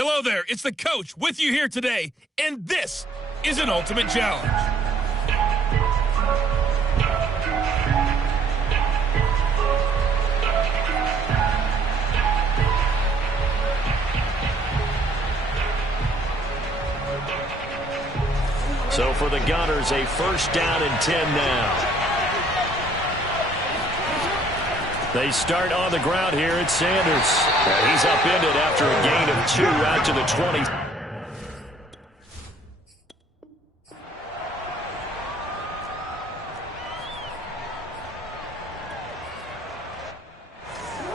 Hello there, it's the coach with you here today, and this is an ultimate challenge. So for the Gunners, a first down and 10 now. They start on the ground here. It's Sanders. He's upended after a gain of 2 out to the 20.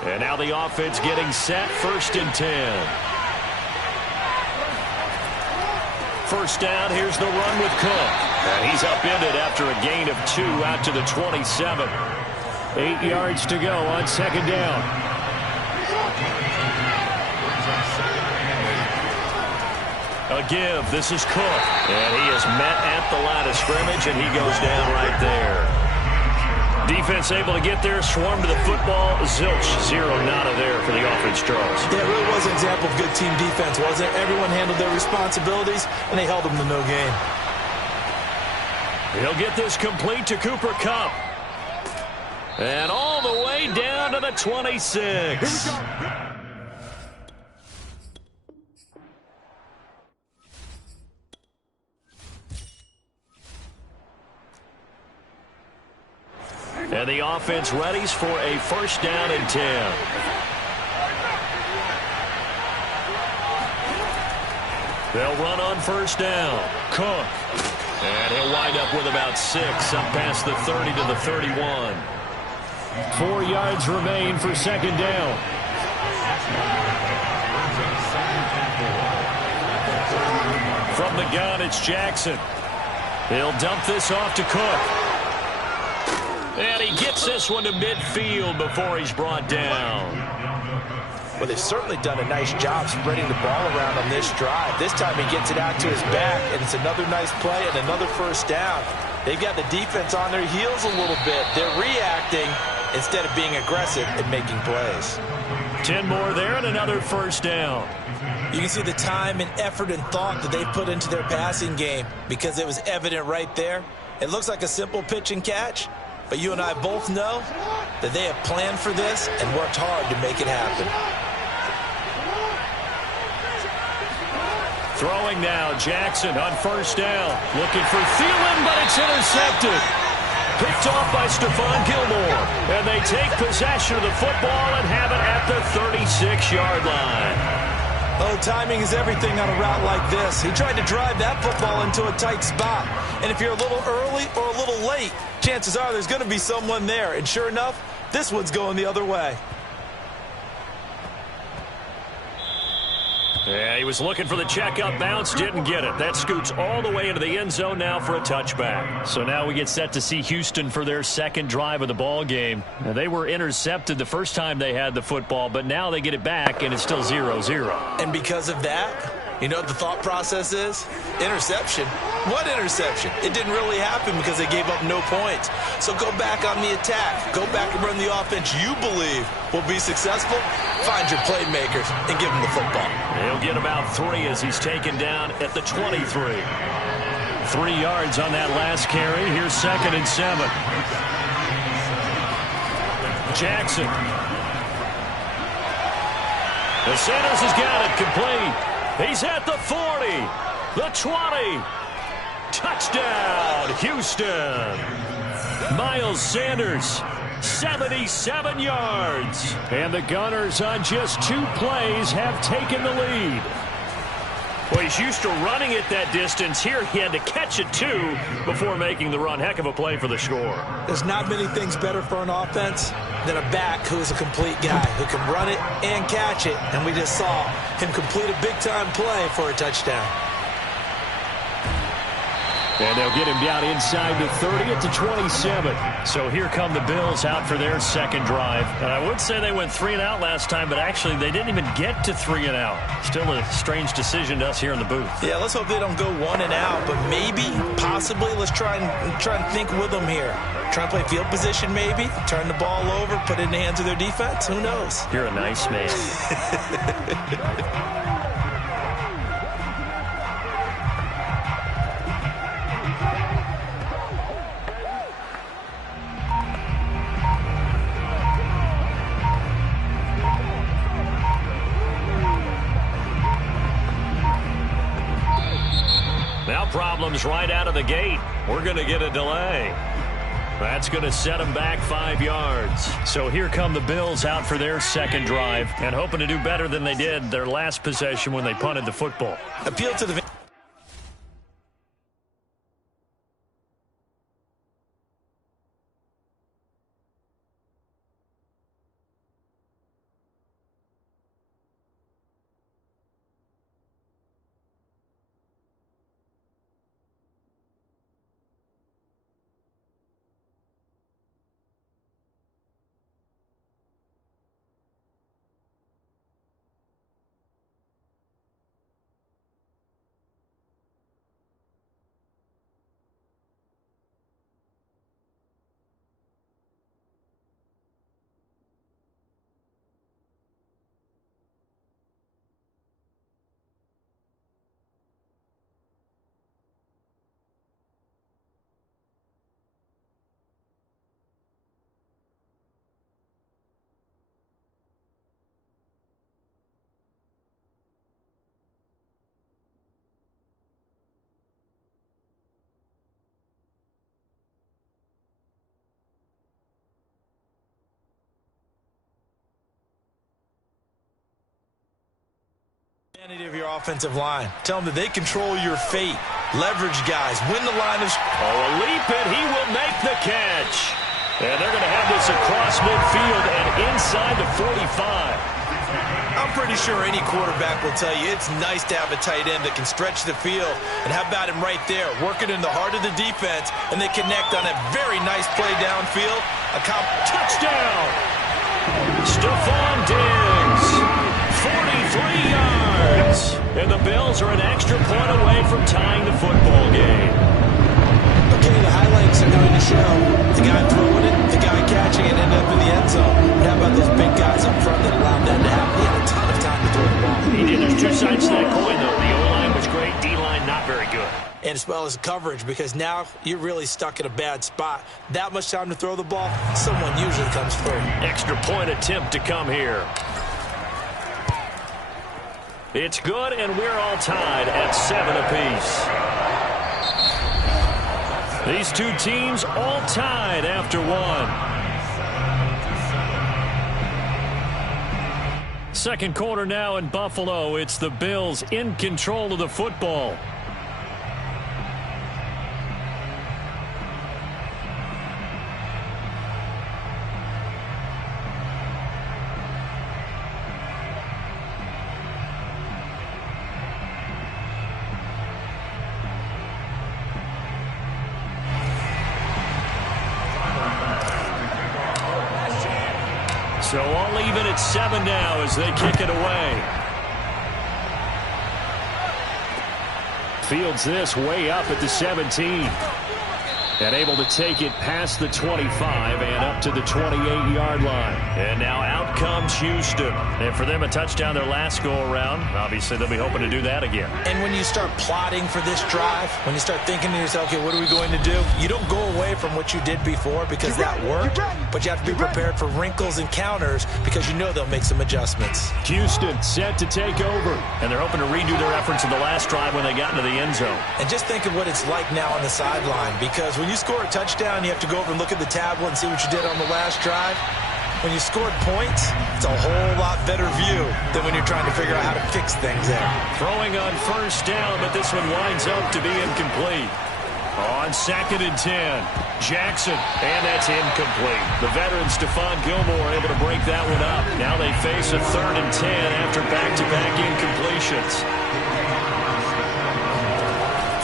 And now the offense getting set. First and 10. First down, here's the run with Cook. And he's upended after a gain of 2 out to the 27. 8 yards to go on second down. A give. This is Cook. And he is met at the line of scrimmage, and he goes down right there. Defense able to get there, swarm to the football. Zilch, 0 nada there for the offense, Charles. Yeah, it really was an example of good team defense, wasn't it? Everyone handled their responsibilities, and they held them to no gain. He'll get this complete to Cooper Kupp. And all the way down to the 26. And the offense readies for a first down and 10. They'll run on first down. Cook. And he'll wind up with about 6 up past the 30 to the 31. 4 yards remain for second down. From the gun, it's Jackson. He'll dump this off to Cook. And he gets this one to midfield before he's brought down. Well, they've certainly done a nice job spreading the ball around on this drive. This time he gets it out to his back, and it's another nice play and another first down. They've got the defense on their heels a little bit. They're reacting instead of being aggressive and making plays. 10 more there and another first down. You can see the time and effort and thought that they put into their passing game because it was evident right there. It looks like a simple pitch and catch, but you and I both know that they have planned for this and worked hard to make it happen. Throwing now, Jackson on first down. Looking for Thielen, but it's intercepted. Picked off by Stephon Gilmore. And they take possession of the football and have it at the 36-yard line. Oh, timing is everything on a route like this. He tried to drive that football into a tight spot. And if you're a little early or a little late, chances are there's going to be someone there. And sure enough, this one's going the other way. Yeah, he was looking for the checkup bounce, didn't get it. That scoots all the way into the end zone now for a touchback. So now we get set to see Houston for their second drive of the ball game. Now, they were intercepted the first time they had the football, but now they get it back, and it's still 0-0. And because of that, you know what the thought process is? Interception. What interception? It didn't really happen because they gave up no points. So go back on the attack. Go back and run the offense you believe will be successful. Find your playmakers and give them the football. He'll get about 3 as he's taken down at the 23. 3 yards on that last carry. Here's second and 7. Jackson. The Sanders has got it complete. He's at the 40, the 20. Touchdown, Houston. Miles Sanders, 77 yards. And the Gunners on just 2 plays have taken the lead. Well, he's used to running it that distance. Here he had to catch it, too, before making the run. Heck of a play for the score. There's not many things better for an offense than a back who is a complete guy, who can run it and catch it. And we just saw him complete a big-time play for a touchdown. And they'll get him down inside the 30 at the 27. So here come the Bills out for their second drive. And I would say they went 3 and out last time, but actually they didn't even get to 3 and out. Still a strange decision to us here in the booth. Yeah, let's hope they don't go 1 and out, but maybe, possibly, let's try and think with them here. Try and play field position maybe, turn the ball over, put it in the hands of their defense. Who knows? You're a nice man. problems right out of the gate. We're going to get a delay. That's going to set them back 5 yards. So here come the Bills out for their second drive and hoping to do better than they did their last possession when they punted the football. Appeal to the of your offensive line. Tell them that they control your fate. Leverage guys. Win the line of... A leap it. He will make the catch. And they're going to have this across midfield and inside the 45. I'm pretty sure any quarterback will tell you it's nice to have a tight end that can stretch the field. And how about him right there, working in the heart of the defense, and they connect on a very nice play downfield. Touchdown! Stephon Diggs, 43 yards. And the Bills are an extra point away from tying the football game. Okay, the highlights are going to show the guy throwing it, the guy catching it, ended up in the end zone. But how about those big guys up front that allowed that to happen? He had a ton of time to throw the ball. He did. There's two sides to that coin, though. The O-line was great. D-line, not very good. And as well as coverage, because now you're really stuck in a bad spot. That much time to throw the ball, someone usually comes through. Extra point attempt to come here. It's good, and we're all tied at 7 apiece. These two teams all tied after one. Second quarter now in Buffalo. It's the Bills in control of the football. So all even at 7 now as they kick it away. Fields this way up at the 17. And able to take it past the 25 and up to the 28-yard line. And now out comes Houston. And for them, a touchdown their last go-around. Obviously, they'll be hoping to do that again. And when you start plotting for this drive, when you start thinking to yourself, okay, what are we going to do? You don't go away from what you did before because that worked. But you have to be prepared for wrinkles and counters because you know they'll make some adjustments. Houston set to take over. And they're hoping to redo their efforts in the last drive when they got into the end zone. And just think of what it's like now on the sideline, because when you score a touchdown, you have to go over and look at the tablet and see what you did on the last drive. When you scored points, it's a whole lot better view than when you're trying to figure out how to fix things there. Throwing on first down, but this one winds up to be incomplete. On 2nd and 10, Jackson, and that's incomplete. The veteran Stephon Gilmore able to break that one up. Now they face a 3rd and 10 after back-to-back incompletions.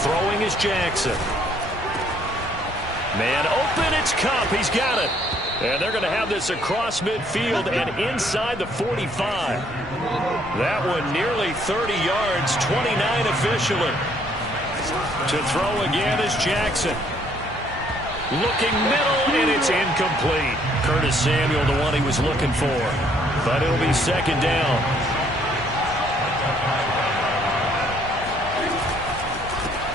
Throwing is Jackson. Man open, it's Kupp. He's got it. And they're going to have this across midfield and inside the 45. That one nearly 30 yards, 29 officially. To throw again is Jackson. Looking middle, and it's incomplete. Curtis Samuel, the one he was looking for. But it'll be 2nd down.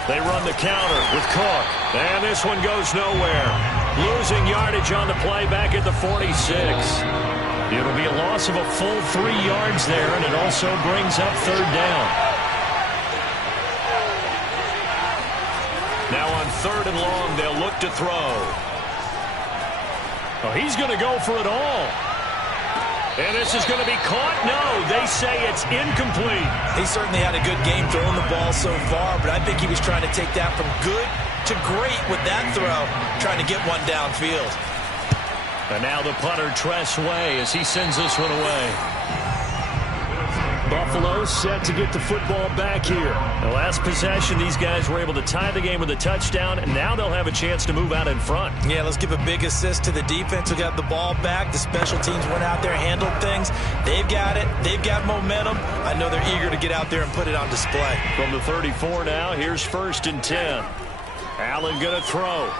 They run the counter with Cook. And this one goes nowhere. Losing yardage on the play back at the 46. It'll be a loss of a full 3 yards there, and it also brings up 3rd down. 3rd and long. They'll look to throw. Oh, he's going to go for it all. And this is going to be caught. No, they say it's incomplete. He certainly had a good game throwing the ball so far, but I think he was trying to take that from good to great with that throw, trying to get one downfield. And now the punter, Tress Way, as he sends this one away. Buffalo set to get the football back here. The last possession, these guys were able to tie the game with a touchdown, and now they'll have a chance to move out in front. Yeah, let's give a big assist to the defense who got the ball back. The special teams went out there, handled things. They've got it. They've got momentum. I know they're eager to get out there and put it on display. From the 34 now, here's 1st and 10. Allen going to throw.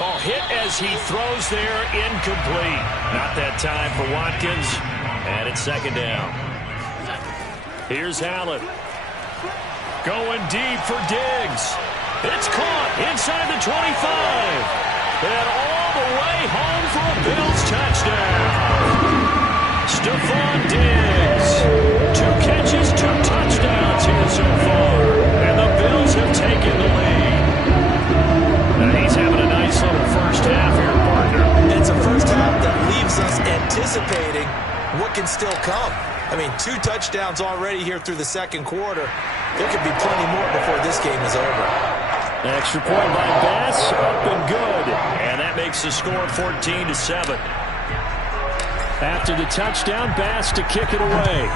Oh, hit as he throws there, incomplete. Not that time for Watkins, and it's 2nd down. Here's Allen. Going deep for Diggs. It's caught inside the 25. And all the way home for a Bills touchdown. Stephon Diggs. 2 catches, 2 touchdowns here so far. And the Bills have taken the lead. And he's having a nice little first half here, partner. It's a first half that leaves us anticipating what can still come. I mean, 2 touchdowns already here through the 2nd quarter. There could be plenty more before this game is over. Extra point by Bass, up and good. And that makes the score 14-7. After the touchdown, Bass to kick it away.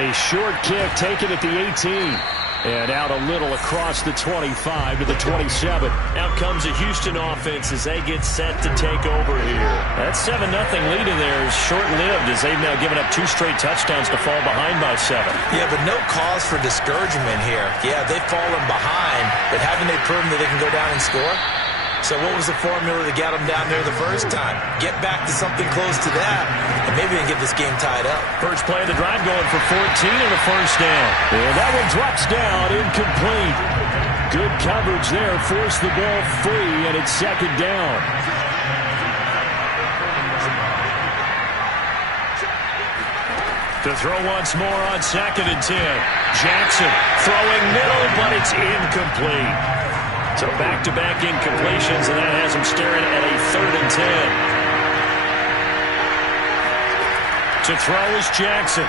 A short kick taken at the 18. And out a little across the 25 to the 27. Out comes a Houston offense as they get set to take over here. That 7-0 lead in there is short-lived as they've now given up 2 straight touchdowns to fall behind by 7. Yeah, but no cause for discouragement here. Yeah, they've fallen behind, but haven't they proven that they can go down and score? So what was the formula that got them down there the first time? Get back to something close to that, and maybe they can get this game tied up. First play of the drive going for 14 and a 1st down. And that one drops down, incomplete. Good coverage there, forced the ball free, and it's 2nd down. To throw once more on 2nd and 10. Jackson throwing middle, but it's incomplete. So back-to-back incompletions, and that has him staring at a 3rd and 10. To throw is Jackson.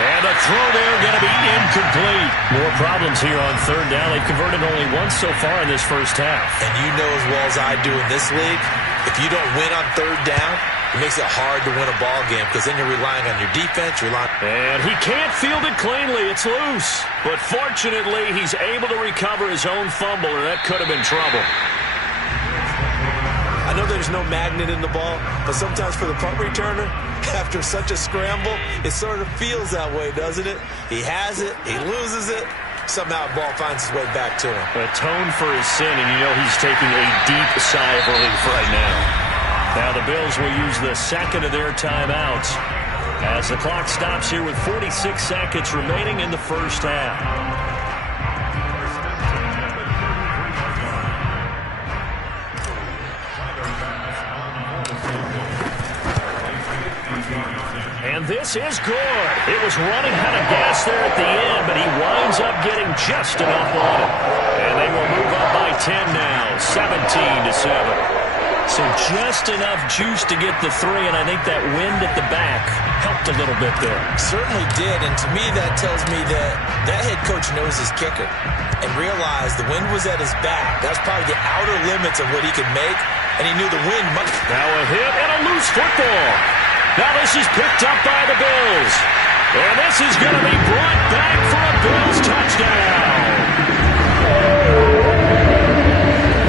And a throw there going to be incomplete. More problems here on 3rd down. They've converted only once so far in this first half. And you know as well as I do in this league, if you don't win on 3rd down, it makes it hard to win a ball game because then you're relying on your defense. And he can't field it cleanly. It's loose. But fortunately, he's able to recover his own fumble, or that could have been trouble. I know there's no magnet in the ball, but sometimes for the punt returner, after such a scramble, it sort of feels that way, doesn't it? He has it, he loses it, somehow the ball finds its way back to him. Atone for his sin, and you know he's taking a deep sigh of relief right now. Now the Bills will use the 2nd of their timeouts as the clock stops here with 46 seconds remaining in the first half. And this is good. It was running out of gas there at the end, but he winds up getting just enough on it. And they will move up by 10 now, 17-7. So just enough juice to get the 3, and I think that wind at the back helped a little bit there. Certainly did, and to me that tells me that that head coach knows his kicker and realized the wind was at his back. That's probably the outer limits of what he could make, and he knew the wind might. Now a hit and a loose football. Now this is picked up by the Bills. And this is going to be brought back for a Bills touchdown.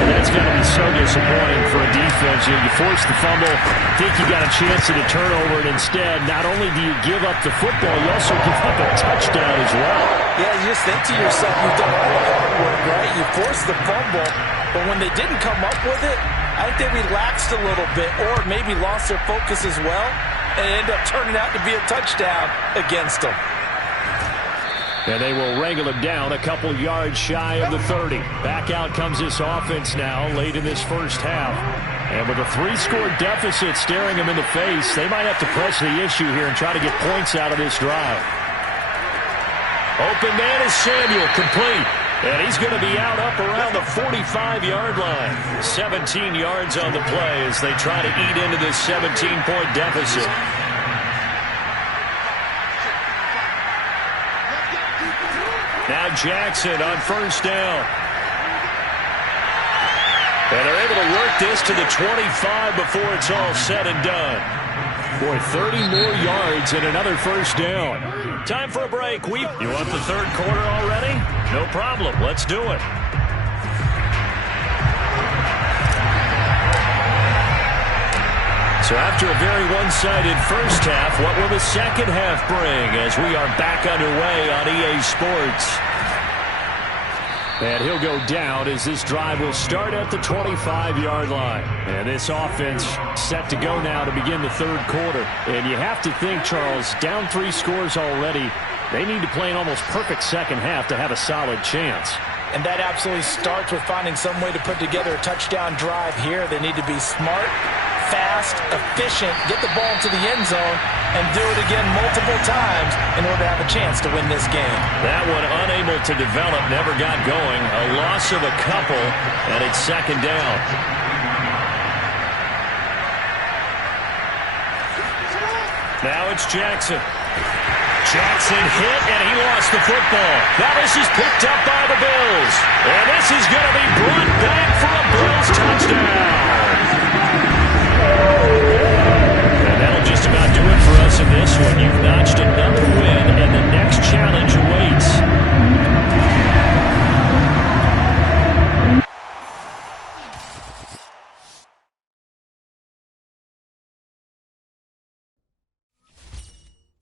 That's got to be so disappointing for a defense. You force the fumble, think you got a chance at a turnover, and instead, not only do you give up the football, you also give up a touchdown as well. Yeah, you just think to yourself, you've done all the hard work, right? You forced the fumble, but when they didn't come up with it, I think they relaxed a little bit or maybe lost their focus as well, and it ended up turning out to be a touchdown against them. And they will wrangle him down a couple yards shy of the 30. Back out comes this offense now late in this first half. And with a 3-score deficit staring them in the face, they might have to press the issue here and try to get points out of this drive. Open man is Samuel, complete. And he's going to be out up around the 45-yard line. 17 yards on the play as they try to eat into this 17-point deficit. Now Jackson on first down. And they're able to work this to the 25 before it's all said and done. Boy, 30 more yards and another first down. Time for a break. You want the third quarter already? No problem. Let's do it. So after a very one-sided first half, what will the second half bring as we are back underway on EA Sports? And he'll go down as this drive will start at the 25-yard line. And this offense set to go now to begin the third quarter. And you have to think, Charles, down 3 scores already. They need to play an almost perfect second half to have a solid chance. And that absolutely starts with finding some way to put together a touchdown drive here. They need to be smart, fast, efficient, get the ball to the end zone, and do it again multiple times in order to have a chance to win this game. That one unable to develop, never got going. A loss of a couple, and it's second down. Now it's Jackson. Jackson hit, and he lost the football. Now this is picked up by the Bills. And this is going to be brought back for a Bills touchdown. And that'll just about do it for us in this one. You've notched another win, and the next challenge awaits.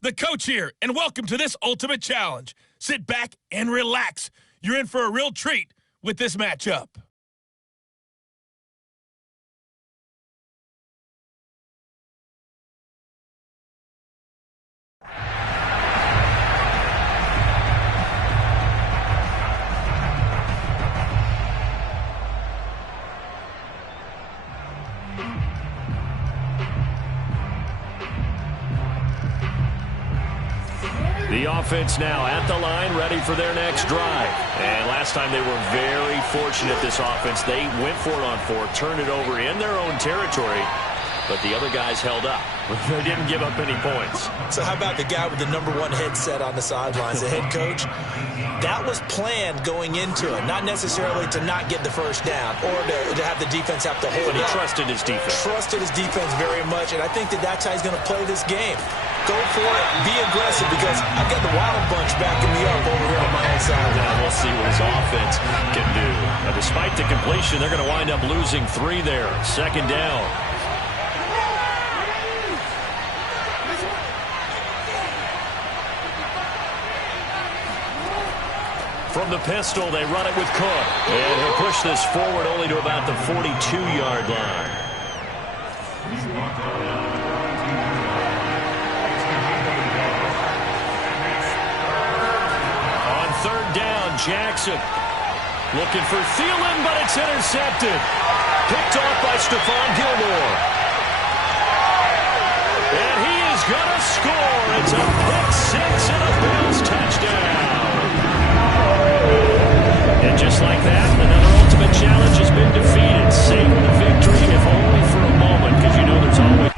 The coach here, and welcome to this ultimate challenge. Sit back and relax. You're in for a real treat with this matchup. The offense now at the line, ready for their next drive. And last time they were very fortunate, this offense. They went for it on 4, turned it over in their own territory, but the other guys held up. They didn't give up any points. So how about the guy with the #1 headset on the sidelines, the head coach? That was planned going into it, not necessarily to not get the first down or to have the defense have to hold But he up. trusted his defense. Trusted his defense very much, and I think that's how he's going to play this game. Go for it, be aggressive, because I've got the Wild Bunch backing me up over here on my own side. Now we'll see what his offense can do. Now, despite the completion, they're going to wind up losing 3 there. Second down. From the pistol, they run it with Cook. And he'll push this forward only to about the 42-yard line. On third down, Jackson. Looking for Thielen, but it's intercepted. Picked off by Stephon Gilmore. And he is going to score. It's a pick 6 and a Bills touchdown. And just like that, another ultimate challenge has been defeated. Saving the victory, if only for a moment, because you know there's always...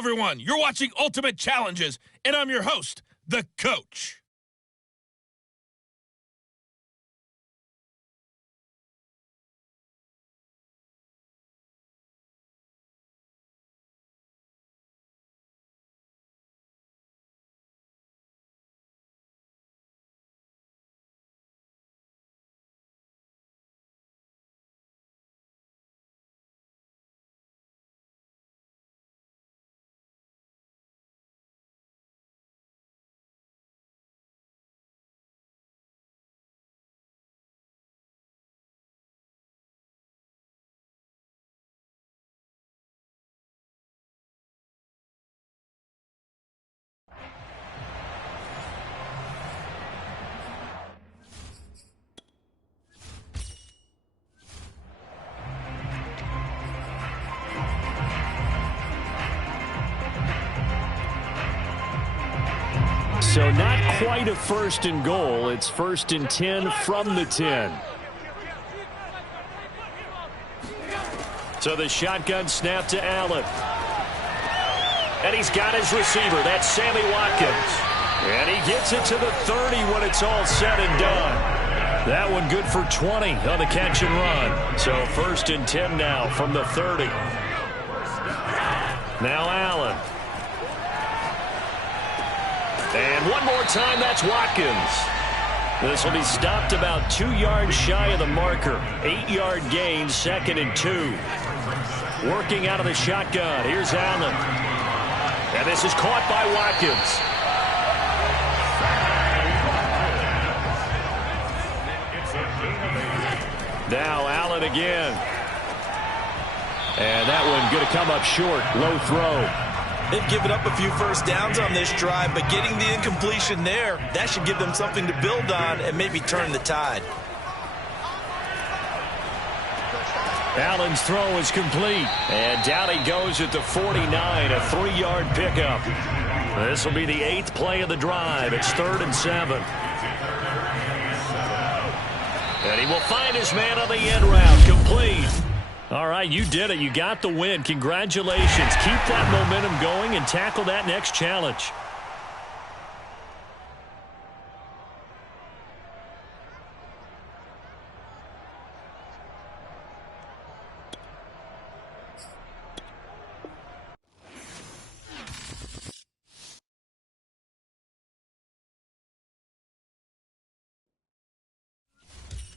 Hello, everyone. You're watching Ultimate Challenges, and I'm your host, the Coach. So not quite a 1st and goal. It's 1st and 10 from the 10. So the shotgun snap to Allen. And he's got his receiver. That's Sammy Watkins. And he gets it to the 30 when it's all said and done. That one good for 20 on the catch and run. So 1st and 10 now from the 30. Now Allen. And one more time, that's Watkins. This will be stopped about 2 yards shy of the marker. 8-yard gain, 2nd and 2. Working out of the shotgun. Here's Allen. And this is caught by Watkins. Now Allen again. And that one going to come up short. Low throw. They've given up a few first downs on this drive, but getting the incompletion there, that should give them something to build on and maybe turn the tide. Allen's throw is complete. And down he goes at the 49, a 3-yard pickup. This will be the 8th play of the drive. It's 3rd and 7. And he will find his man on the end route. Complete. All right, you did it. You got the win. Congratulations. Keep that momentum going and tackle that next challenge.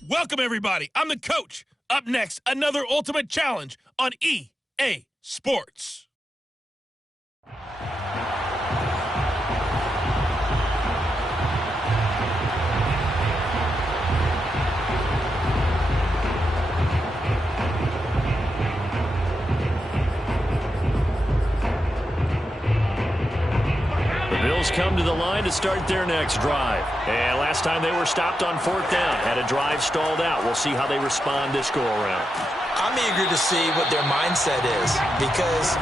Welcome, everybody. I'm the Coach. Up next, another Ultimate Challenge on EA Sports. Bills come to the line to start their next drive. And last time they were stopped on 4th down, had a drive stalled out. We'll see how they respond this go-around. I'm eager to see what their mindset is, because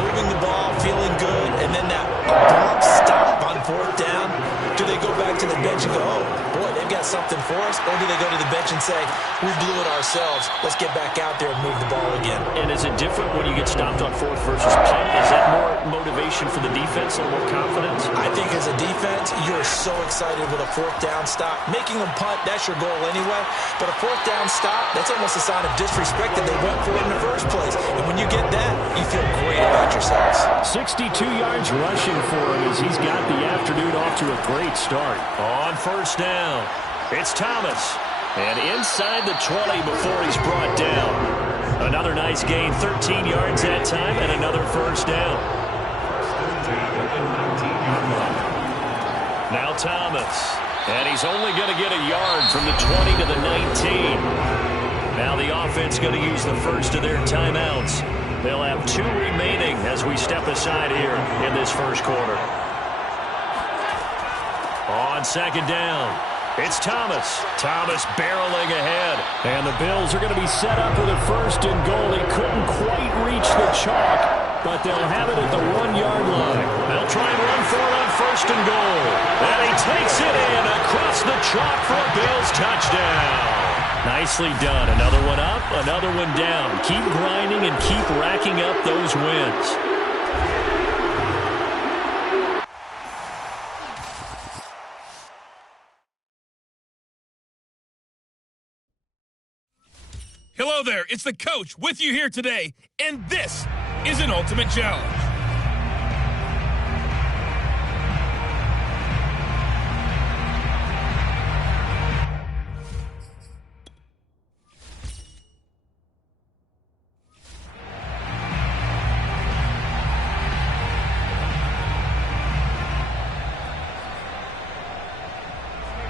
moving the ball, feeling good, and then that abrupt stop on 4th down, do they go back to the bench and go, oh, boy, they've got something for us? Or do they go to the bench and say, we blew it ourselves, let's get back out there and move the ball again? And is it different when you get stopped on 4th versus punt? Is that more motivation for the defense and more confidence? I think as a defense, you're so excited with a 4th down stop. Making them punt, that's your goal anyway. But a 4th down stop, that's almost a sign of disrespect that they went for it in the first place. And when you get that, you feel great about yourselves. 62 yards rushing for him as he's got the afternoon off to a great start. On 1st down, it's Thomas. And inside the 20 before he's brought down. Another nice gain, 13 yards that time, and another 1st down. Now Thomas. And he's only going to get a yard from the 20 to the 19. Now the offense going to use the first of their timeouts. They'll have 2 remaining as we step aside here in this first quarter. On 2nd down, it's Thomas. Thomas barreling ahead. And the Bills are going to be set up with a 1st and goal. They couldn't quite reach the chalk, but they'll have it at the 1-yard line. They'll try and run for it on 1st and goal. And he takes it in across the chalk for a Bills touchdown. Nicely done. Another one up, another one down. Keep grinding and keep racking up those wins. Hello there, it's the coach with you here today, and this is an Ultimate Challenge.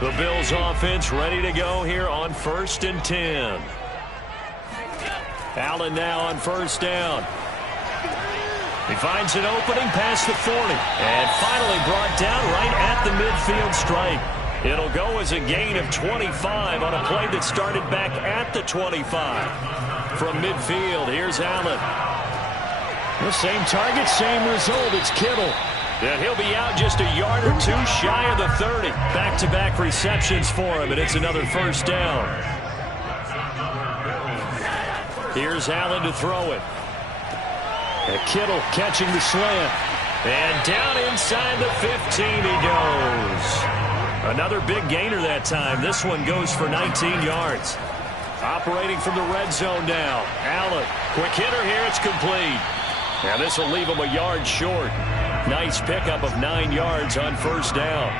The Bills offense ready to go here on 1st and 10. Allen now on 1st down. He finds an opening past the 40 and finally brought down right at the midfield stripe. It'll go as a gain of 25 on a play that started back at the 25. From midfield, here's Allen. The same target, same result. It's Kittle. And he'll be out just a yard or two shy of the 30. Back-to-back receptions for him, and it's another 1st down. Here's Allen to throw it. And Kittle catching the slant. And down inside the 15 he goes. Another big gainer that time. This one goes for 19 yards. Operating from the red zone now. Allen, quick hitter here, it's complete. And this will leave him a yard short. Nice pickup of 9 yards on 1st down.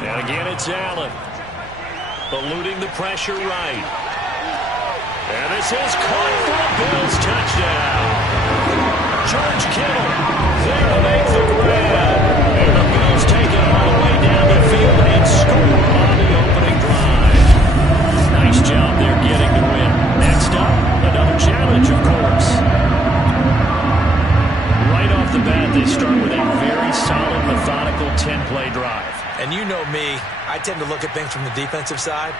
And again, it's Allen. Eluding the pressure right. And this is caught for a Bills touchdown. George Kittle there to make the grab. And the Bills take it all the way down the field and score on the opening drive. Nice job there getting the win. Next up, another challenge, of course. Right off the bat, they start with a very solid, methodical 10-play drive. And you know me, I tend to look at things from the defensive side.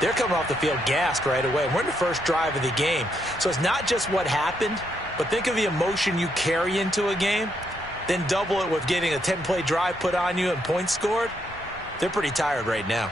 They're coming off the field gassed right away. We're in the first drive of the game. So it's not just what happened, but think of the emotion you carry into a game. Then double it with getting a 10-play drive put on you and points scored. They're pretty tired right now.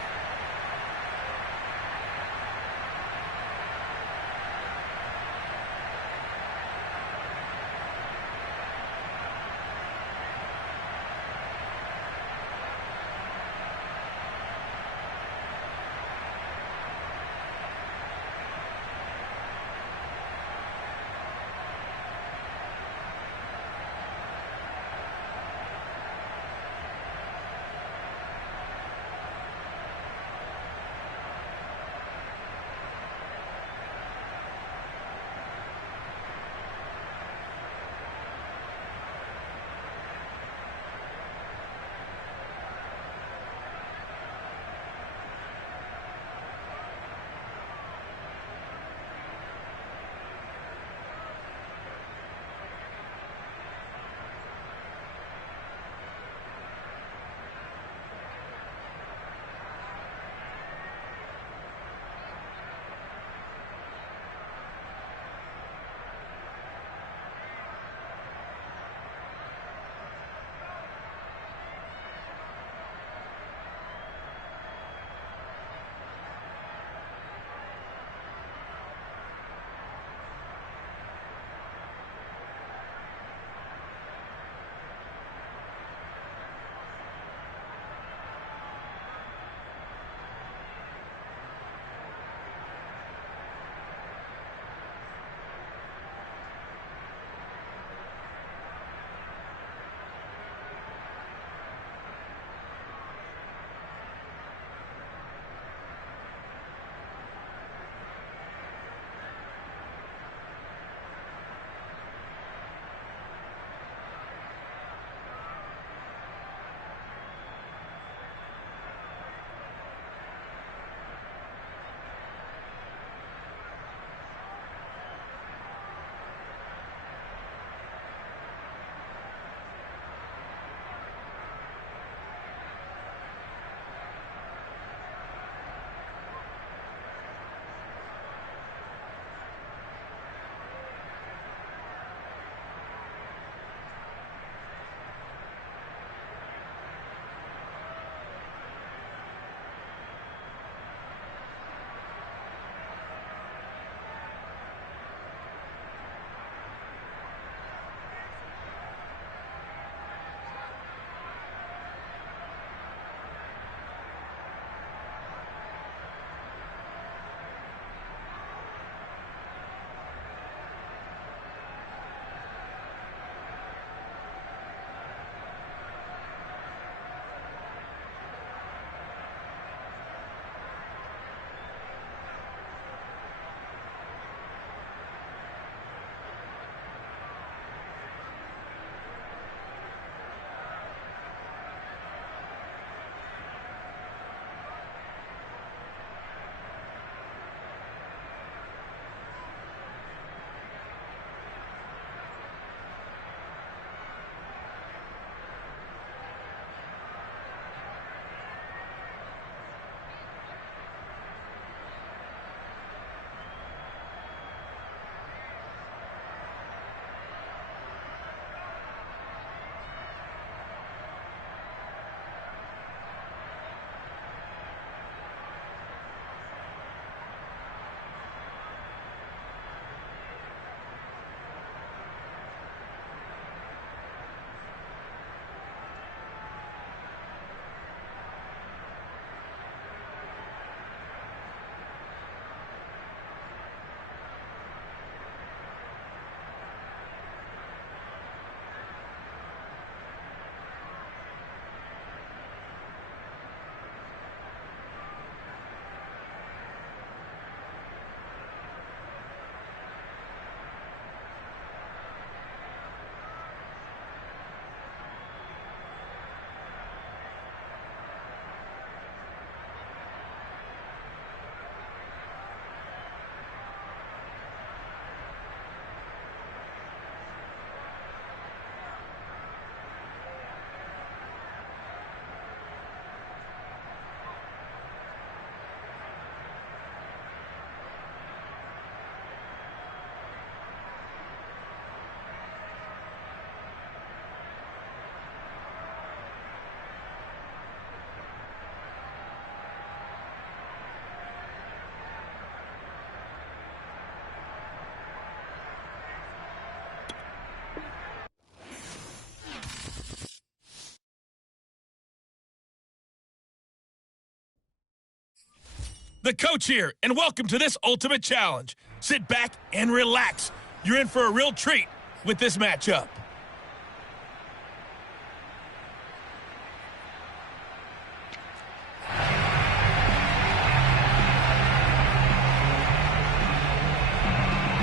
the coach here, and welcome to this ultimate challenge. Sit back and relax. You're in for a real treat with this matchup.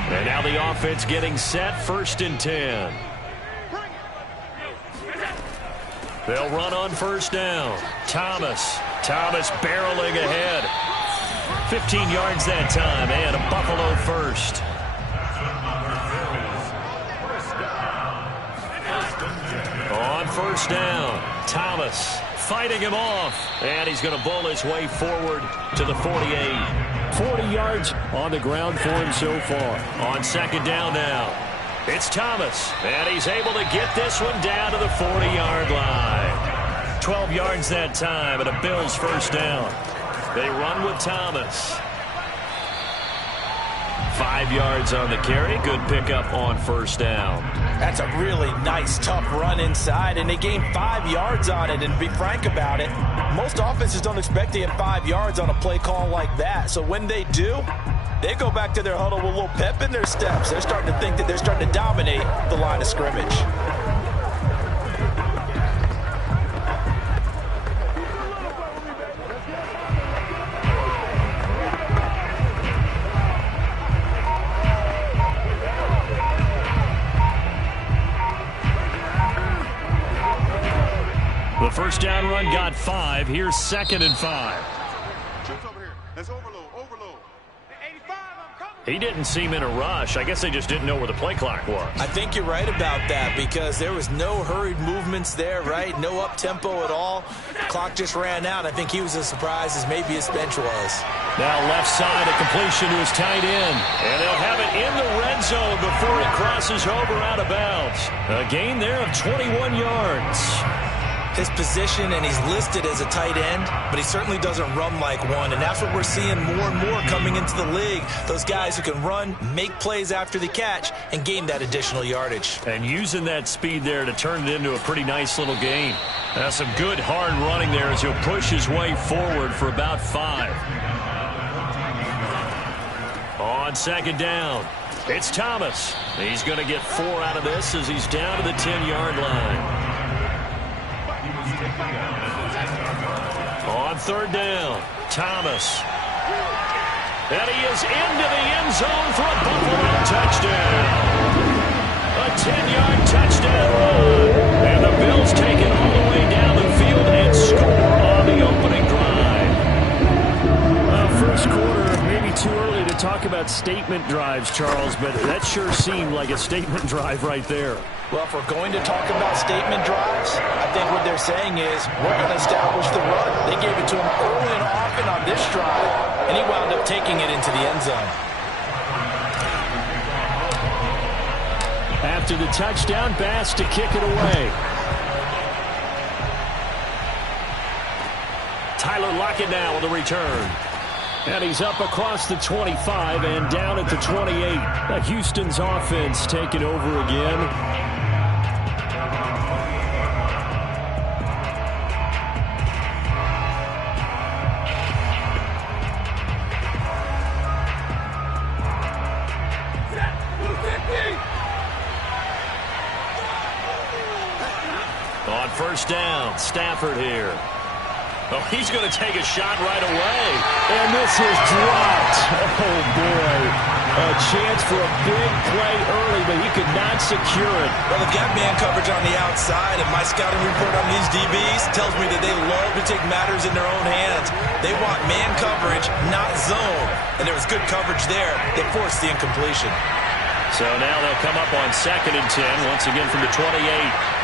And now the offense getting set, 1st and 10. They'll run on 1st down. Thomas barreling ahead. 15 yards that time, and a Buffalo 1st. On 1st down, Thomas fighting him off, and he's going to bowl his way forward to the 48. 40 yards on the ground for him so far. On 2nd down now, it's Thomas, and he's able to get this one down to the 40-yard line. 12 yards that time, and a Bills 1st down. They run with Thomas. 5 yards on the carry. Good pickup on 1st down. That's a really nice, tough run inside, and they gained 5 yards on it. And to be frank about it, most offenses don't expect to get 5 yards on a play call like that. So when they do, they go back to their huddle with a little pep in their steps. They're starting to think that they're starting to dominate the line of scrimmage. The 1st down run got 5. Here's 2nd and 5. Trips over here. That's overload. He didn't seem in a rush. I guess they just didn't know where the play clock was. I think you're right about that because there was no hurried movements there, right? No up-tempo at all. The clock just ran out. I think he was as surprised as maybe his bench was. Now left side, a completion to his tight end. And they'll have it in the red zone before it crosses over out of bounds. A gain there of 21 yards. His position, and he's listed as a tight end, but he certainly doesn't run like one, and that's what we're seeing more and more coming into the league. Those guys who can run, make plays after the catch, and gain that additional yardage. And using that speed there to turn it into a pretty nice little gain. That's some good hard running there as he'll push his way forward for about 5. On 2nd down, it's Thomas. He's going to get 4 out of this as he's down to the 10-yard line. On 3rd down, Thomas. And he is into the end zone for a Buffalo touchdown. A 10-yard touchdown run. And the Bills take it all the way down the field and score on the opening drive. First quarter, maybe too early to talk about statement drives, Charles, but that sure seemed like a statement drive right there. Well, if we're going to talk about statement drives, I think what they're saying is we're going to establish the run. They gave it to him early and often on this drive, and he wound up taking it into the end zone. After the touchdown, Bass to kick it away. Tyler Lockett now with a return. And he's up across the 25 and down at the 28. Houston's offense taking over again. On 1st down, Stafford here. Oh, he's going to take a shot right away. And this is dropped. Oh, boy. A chance for a big play early, but he could not secure it. Well, they've got man coverage on the outside, and my scouting report on these DBs tells me that they love to take matters in their own hands. They want man coverage, not zone. And there was good coverage there that forced the incompletion. So now they'll come up on 2nd and 10, once again from the 28.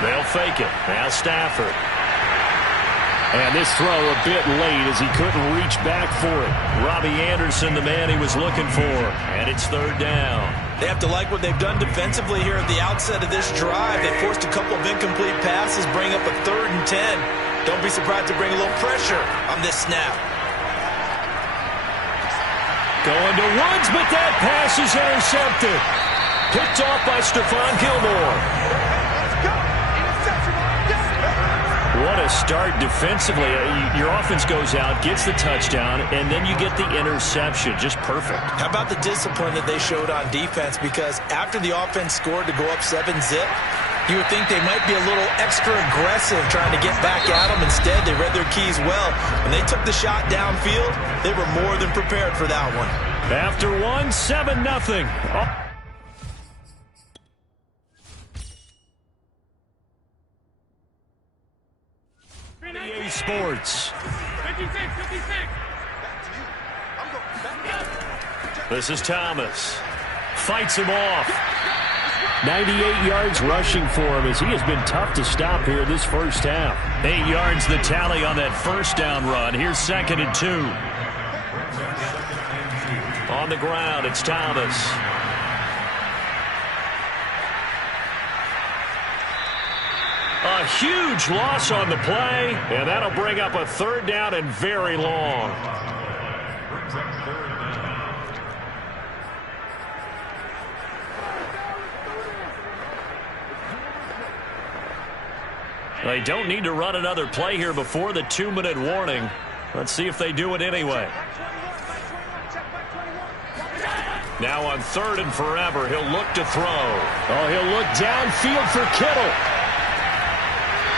They'll fake it. Now Stafford. And this throw a bit late as he couldn't reach back for it. Robbie Anderson, the man he was looking for. And it's 3rd down. They have to like what they've done defensively here at the outset of this drive. They forced a couple of incomplete passes, bring up a 3rd and 10. Don't be surprised to bring a little pressure on this snap. Going to Woods, but that pass is intercepted. Picked off by Stephon Gilmore. What a start defensively. Your offense goes out, gets the touchdown, and then you get the interception. Just perfect. How about the discipline that they showed on defense? Because after the offense scored to go up 7-zip, you would think they might be a little extra aggressive trying to get back at them. Instead, they read their keys well. When they took the shot downfield, they were more than prepared for that one. After 7-0. EA Sports. 56. This is Thomas. Fights him off. 98 yards rushing for him as he has been tough to stop here this first half. 8 yards the tally on that first down run. Here's 2nd and 2. On the ground, it's Thomas. A huge loss on the play, and that'll bring up a 3rd down and very long. They don't need to run another play here before the 2-minute warning. Let's see if they do it anyway. Now on 3rd and forever, he'll look to throw. Oh, he'll look downfield for Kittle.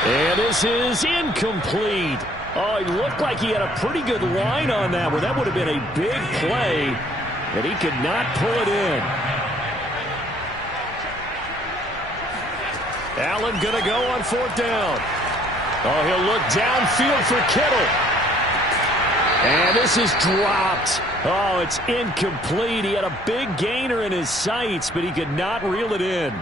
And this is incomplete. Oh, he looked like he had a pretty good line on that one. That would have been a big play, but he could not pull it in. Allen going to go on 4th down. Oh, he'll look downfield for Kittle. And this is dropped. Oh, it's incomplete. He had a big gainer in his sights, but he could not reel it in.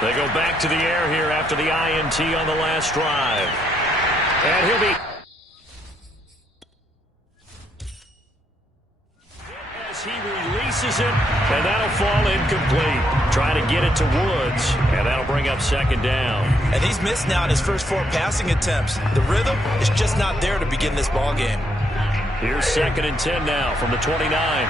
They go back to the air here after the INT on the last drive. And he'll be... As he releases it, and that'll fall incomplete. Trying to get it to Woods, and that'll bring up 2nd down. And he's missed now in his first 4 passing attempts. The rhythm is just not there to begin this ball game. Here's 2nd and 10 now from the 29.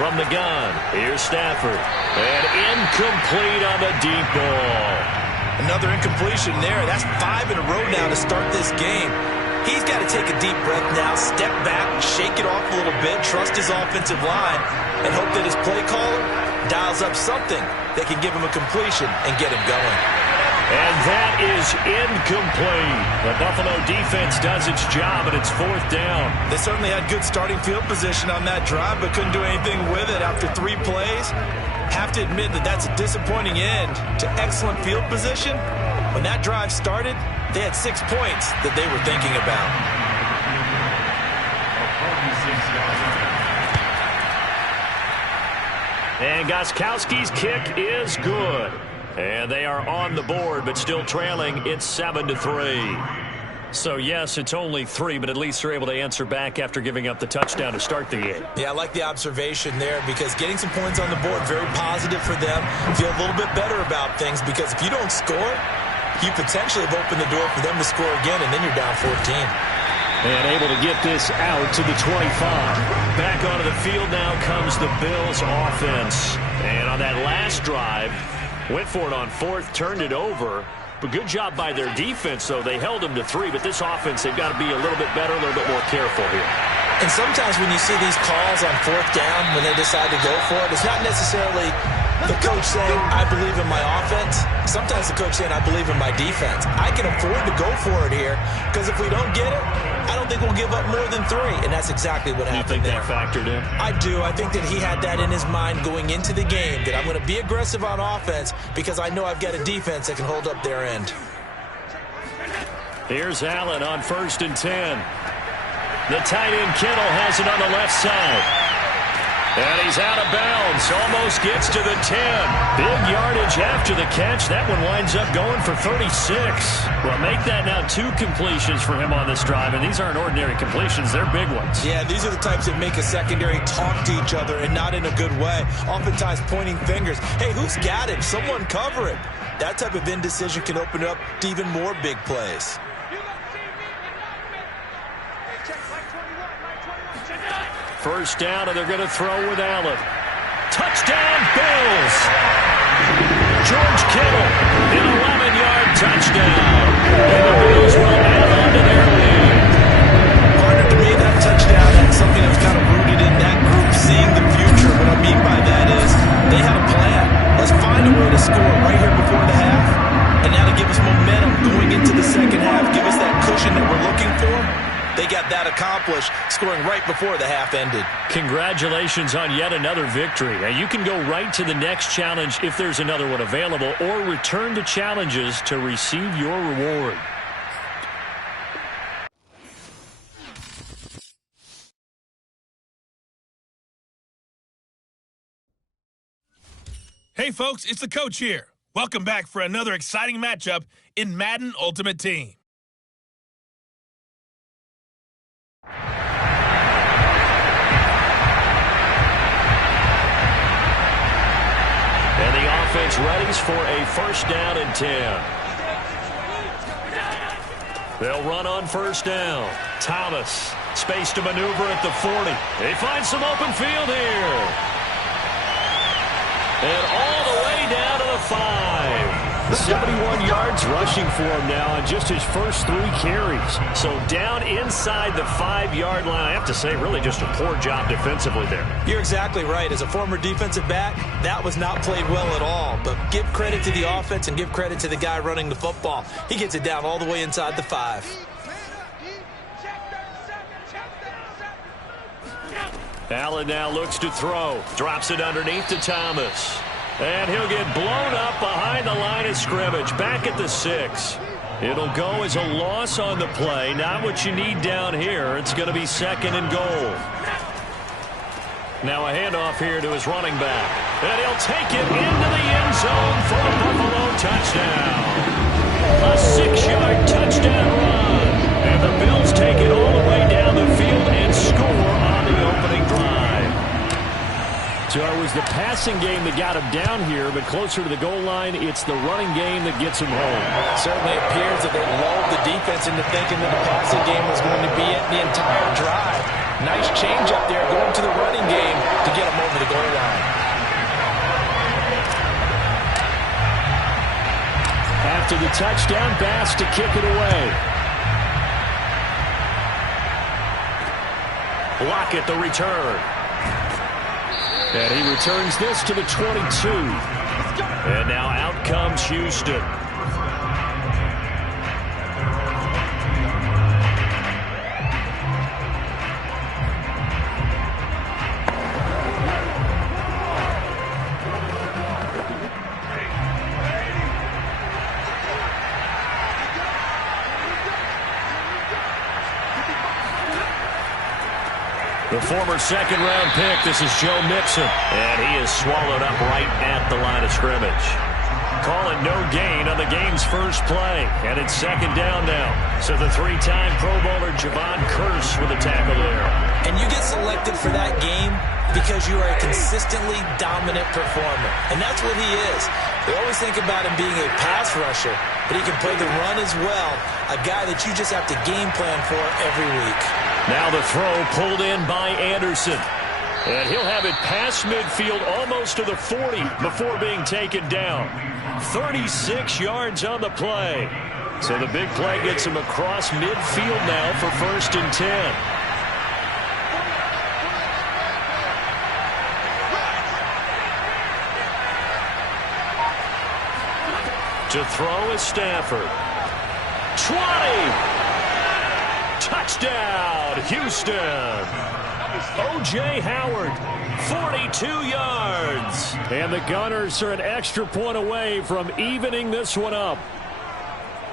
From the gun, here's Stafford. And incomplete on the deep ball. Another incompletion there. That's 5 in a row now to start this game. He's got to take a deep breath now, step back, shake it off a little bit, trust his offensive line, and hope that his play caller dials up something that can give him a completion and get him going. And that is incomplete. The Buffalo defense does its job, and it's 4th down. They certainly had good starting field position on that drive, but couldn't do anything with it after 3 plays. Have to admit that that's a disappointing end to excellent field position. When that drive started, they had 6 points that they were thinking about. And Gostkowski's kick is good. And they are on the board, but still trailing. It's 7-3. So, yes, it's only 3, but at least they're able to answer back after giving up the touchdown to start the game. Yeah, I like the observation there because getting some points on the board, very positive for them. Feel a little bit better about things because if you don't score, you potentially have opened the door for them to score again, and then you're down 14. And able to get this out to the 25. Back onto the field now comes the Bills offense. And on that last drive, went for it on 4th, turned it over. But good job by their defense, though. They held them to 3, but this offense, they've got to be a little bit better, a little bit more careful here. And sometimes when you see these calls on 4th down, when they decide to go for it, it's not necessarily the coach saying, I believe in my offense. Sometimes the coach saying, I believe in my defense. I can afford to go for it here because if we don't get it, I don't think we'll give up more than 3. And that's exactly what happened there. You think that factored in? I do. I think that he had that in his mind going into the game, that I'm going to be aggressive on offense because I know I've got a defense that can hold up their end. Here's Allen on 1st and 10. The tight end Kittle has it on the left side. And he's out of bounds. Almost gets to the 10. Big yardage after the catch. That one winds up going for 36. Well, make that now 2 completions for him on this drive. And these aren't ordinary completions. They're big ones. Yeah, these are the types that make a secondary talk to each other and not in a good way. Oftentimes pointing fingers. Hey, who's got him? Someone cover him. That type of indecision can open up to even more big plays. First down, and they're going to throw with Allen. Touchdown, Bills! George Kittle, an 11-yard touchdown. And the Bills will add on to their lead. Partner, to me, that touchdown had something that was kind of rooted in that group seeing the future. What I mean by that is they had a plan. Let's find a way to score right here before the half. And now to give us momentum going into the second half, give us that cushion that we're looking for. They got that accomplished, scoring right before the half ended. Congratulations on yet another victory. Now, you can go right to the next challenge if there's another one available, or return to challenges to receive your reward. Hey, folks, it's the coach here. Welcome back for another exciting matchup in Madden Ultimate Team. And the offense readies for a first down and 10. They'll run on first down. Thomas, space to maneuver at the 40. They find some open field here. And all the way down to the 5. 71 yards rushing for him now on just his first 3 carries. So down inside the 5-yard line. I have to say, really just a poor job defensively there. You're exactly right. As a former defensive back, that was not played well at all. But give credit to the offense and give credit to the guy running the football. He gets it down all the way inside the 5. Allen now looks to throw. Drops it underneath to Thomas. And he'll get blown up behind the line of scrimmage. Back at the 6. It'll go as a loss on the play. Not what you need down here. It's going to be 2nd and goal. Now a handoff here to his running back. And he'll take it into the end zone for a Buffalo touchdown. A 6-yard touchdown run. And the Bills take it all the way down the field and score on the opening drive. So it was the passing game that got him down here, but closer to the goal line, it's the running game that gets him home. Certainly appears that they lulled the defense into thinking that the passing game was going to be it the entire drive. Nice change up there going to the running game to get him over the goal line. After the touchdown, Bass to kick it away. Lockett the return. And he returns this to the 22. And now out comes Houston. The former second-round pick, this is Joe Mixon. And he is swallowed up right at the line of scrimmage. Calling no gain on the game's first play. And it's 2nd down now. So the 3-time Pro Bowler Javon Curse with a tackle there. And you get selected for that game because you are a consistently dominant performer. And that's what he is. They always think about him being a pass rusher, but he can play the run as well. A guy that you just have to game plan for every week. Now the throw pulled in by Anderson. And he'll have it past midfield almost to the 40 before being taken down. 36 yards on the play. So the big play gets him across midfield now for 1st and 10. To throw is Stafford. 20! Touchdown, Houston. O.J. Howard, 42 yards. And the Gunners are an extra point away from evening this one up.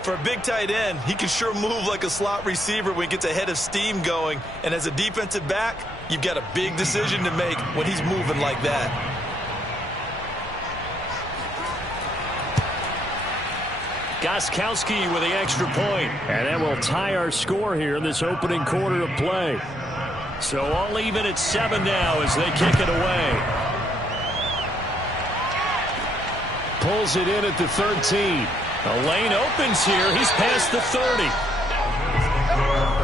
For a big tight end, he can sure move like a slot receiver when he gets a head of steam going. And as a defensive back, you've got a big decision to make when he's moving like that. Gostkowski with the extra point. And that will tie our score here in this opening quarter of play. So all even at 7 now as they kick it away. Pulls it in at the 13. A lane opens here. He's past the 30.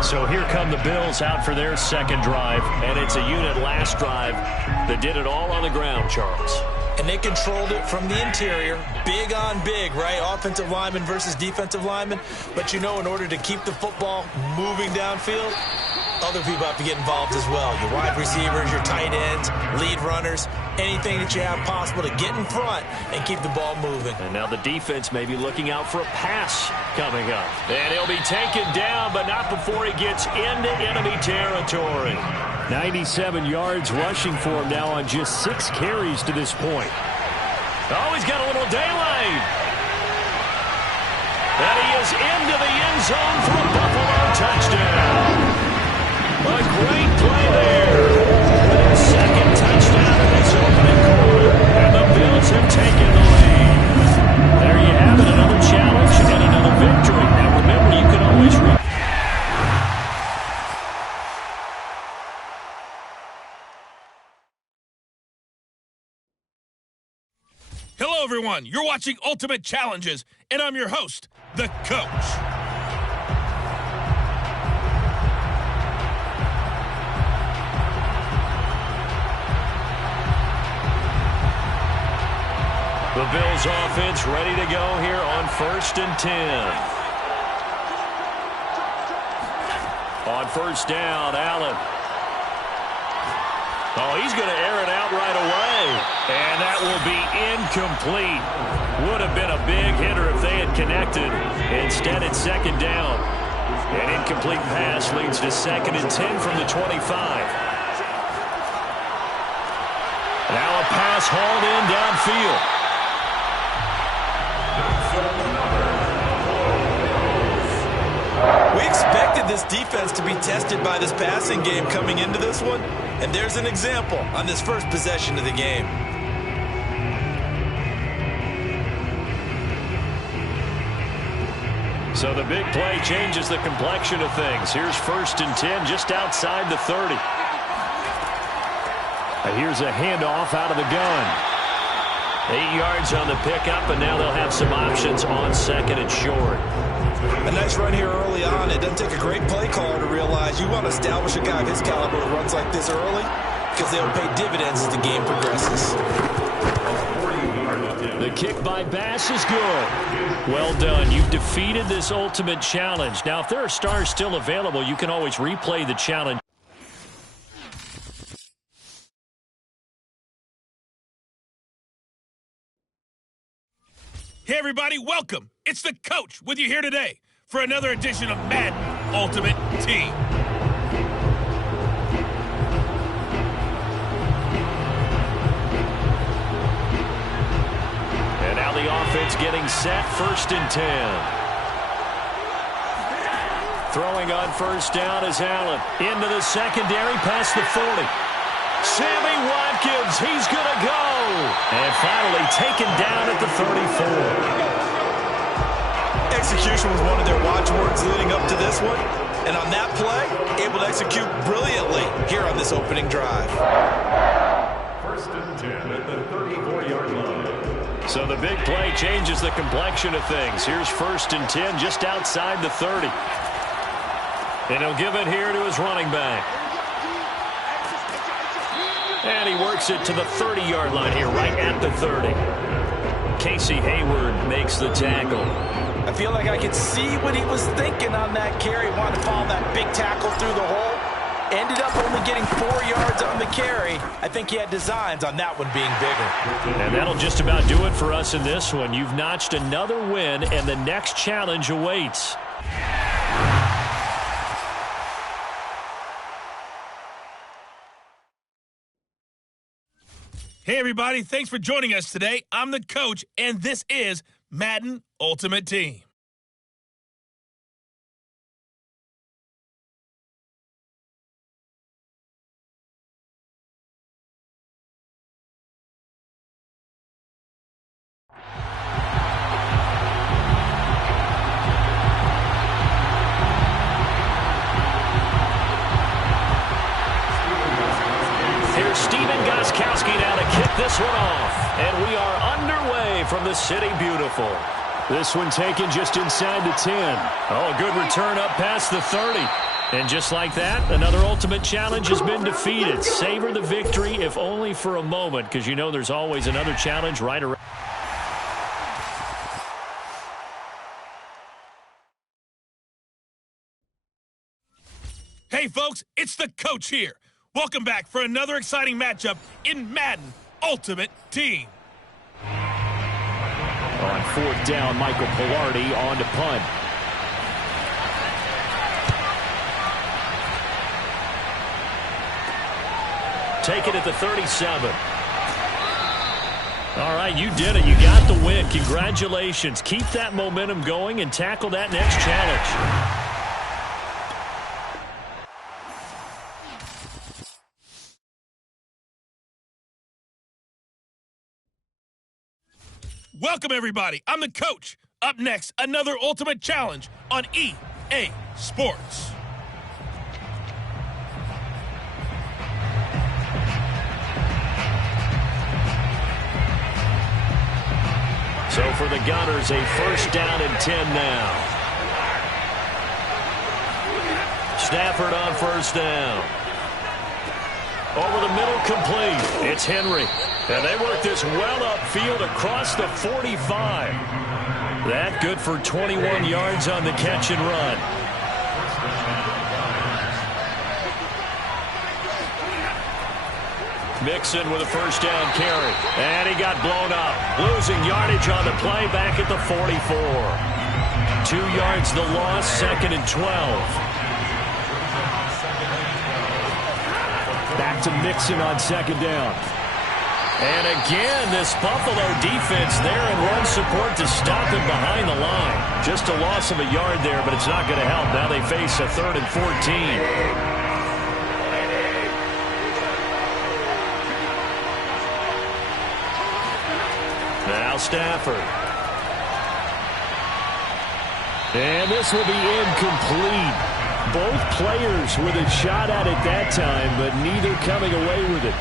So here come the Bills out for their second drive. And it's a unit last drive that did it all on the ground, Charles. And they controlled it from the interior. Big on big, right? Offensive lineman versus defensive lineman. But you know, in order to keep the football moving downfield, other people have to get involved as well. Your wide receivers, your tight ends, lead runners, anything that you have possible to get in front and keep the ball moving. And now the defense may be looking out for a pass coming up. And he'll be taken down, but not before he gets into enemy territory. 97 yards rushing for him now on just 6 carries to this point. Oh, he's got a little daylight. And he is into the end zone for a Buffalo touchdown. A great play there. Their second touchdown in this opening quarter. And the Bills have taken the lead. There you have it, another challenge and another victory. Now remember, you can always Hello, everyone. You're watching Ultimate Challenges, and I'm your host, the Coach. The Bills offense ready to go here on 1st and 10. On first down, Allen. Oh, he's going to air it out right away. And that will be incomplete. Would have been a big hitter if they had connected. Instead, it's 2nd down. An incomplete pass leads to 2nd and 10 from the 25. Now a pass hauled in downfield. We expected this defense to be tested by this passing game coming into this one, and there's an example on this first possession of the game. So the big play changes the complexion of things. Here's 1st and 10 just outside the 30. Here's a handoff out of the gun. 8 yards on the pickup, and now they'll have some options on 2nd and short. A nice run here early on. It doesn't take a great play caller to realize you want to establish a guy of his caliber who runs like this early because they'll pay dividends as the game progresses. The kick by Bass is good. Well done. You've defeated this ultimate challenge. Now, if there are stars still available, you can always replay the challenge. Hey, everybody, welcome. It's the Coach with you here today for another edition of Madden Ultimate Team. And now the offense getting set, 1st and 10. Throwing on first down is Allen. Into the secondary, past the 40. Sammy Watkins, he's going to go. And finally taken down at the 34. Execution was one of their watchwords leading up to this one. And on that play, able to execute brilliantly here on this opening drive. 1st and 10 at the 34-yard line. So the big play changes the complexion of things. Here's 1st and 10 just outside the 30. And he'll give it here to his running back. And he works it to the 30-yard line here, right at the 30. Casey Hayward makes the tackle. I feel like I could see what he was thinking on that carry. Wanted to follow that big tackle through the hole. Ended up only getting 4 yards on the carry. I think he had designs on that one being bigger. And that'll just about do it for us in this one. You've notched another win, and the next challenge awaits. Hey, everybody, thanks for joining us today. I'm the Coach, and this is Madden Ultimate Team. Steven Gostkowski now to kick this one off. And we are underway from the City Beautiful. This one taken just inside the 10. Oh, a good return up past the 30. And just like that, another ultimate challenge has been defeated. Savor the victory, if only for a moment, because you know there's always another challenge right around. Hey, folks, it's the coach here. Welcome back for another exciting matchup in Madden Ultimate Team. On fourth down, Michael Pilardi on to punt. Take it at the 37. All right, you did it. You got the win. Congratulations. Keep that momentum going and tackle that next challenge. Welcome, everybody. I'm the coach. Up next, another ultimate challenge on EA Sports. So for the Gunners, a first down and 10 now. Stafford on first down. Over the middle, complete. It's Henry. And they work this well upfield across the 45. That good for 21 yards on the catch and run. Mixon with a first down carry. And he got blown up. Losing yardage on the play back at the 44. 2 yards the loss, second and 12. Back to Mixon on second down. And again, this Buffalo defense there in run support to stop him behind the line. Just a loss of a yard there, but it's not going to help. Now they face a 3rd and 14. Now Stafford. And this will be incomplete. Both players with a shot at it that time, but neither coming away with it.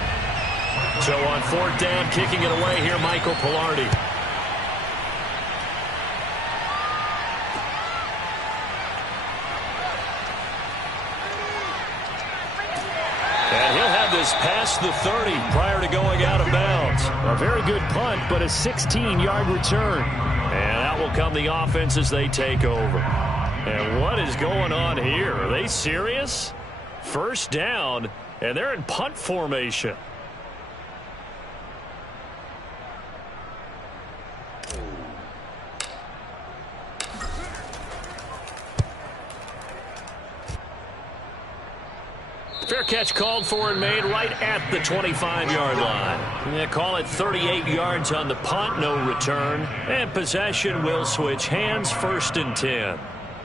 So on fourth down, kicking it away here, Michael Pilardi. And he'll have this past the 30 prior to going out of bounds. A very good punt, but a 16-yard return. And out will come the offense as they take over. And what is going on here? Are they serious? First down, and they're in punt formation. Fair catch called for and made right at the 25-yard line. Yeah, call it 38 yards on the punt, no return. And possession will switch hands, 1st and 10.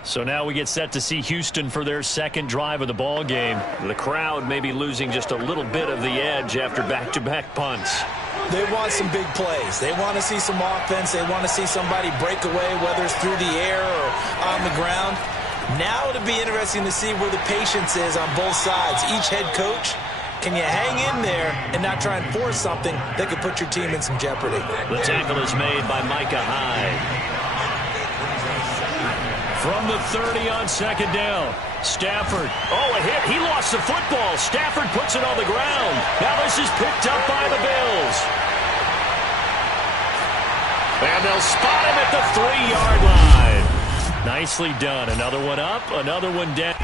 So now we get set to see Houston for their second drive of the ball game. The crowd may be losing just a little bit of the edge after back-to-back punts. They want some big plays. They want to see some offense. They want to see somebody break away, whether it's through the air or on the ground. Now it'll be interesting to see where the patience is on both sides. Each head coach, can you hang in there and not try and force something that could put your team in some jeopardy? The tackle is made by Micah Hyde. From the 30 on second down, Stafford. Oh, a hit. He lost the football. Stafford puts it on the ground. Now this is picked up by the Bills. And they'll spot him at the 3-yard line. Nicely done. Another one up, another one down.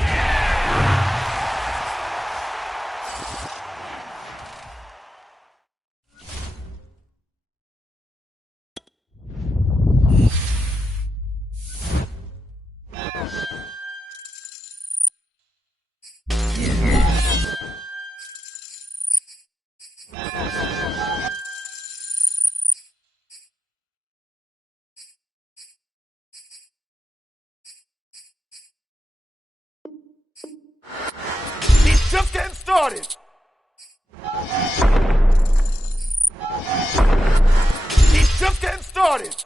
Just getting started. He's just getting started.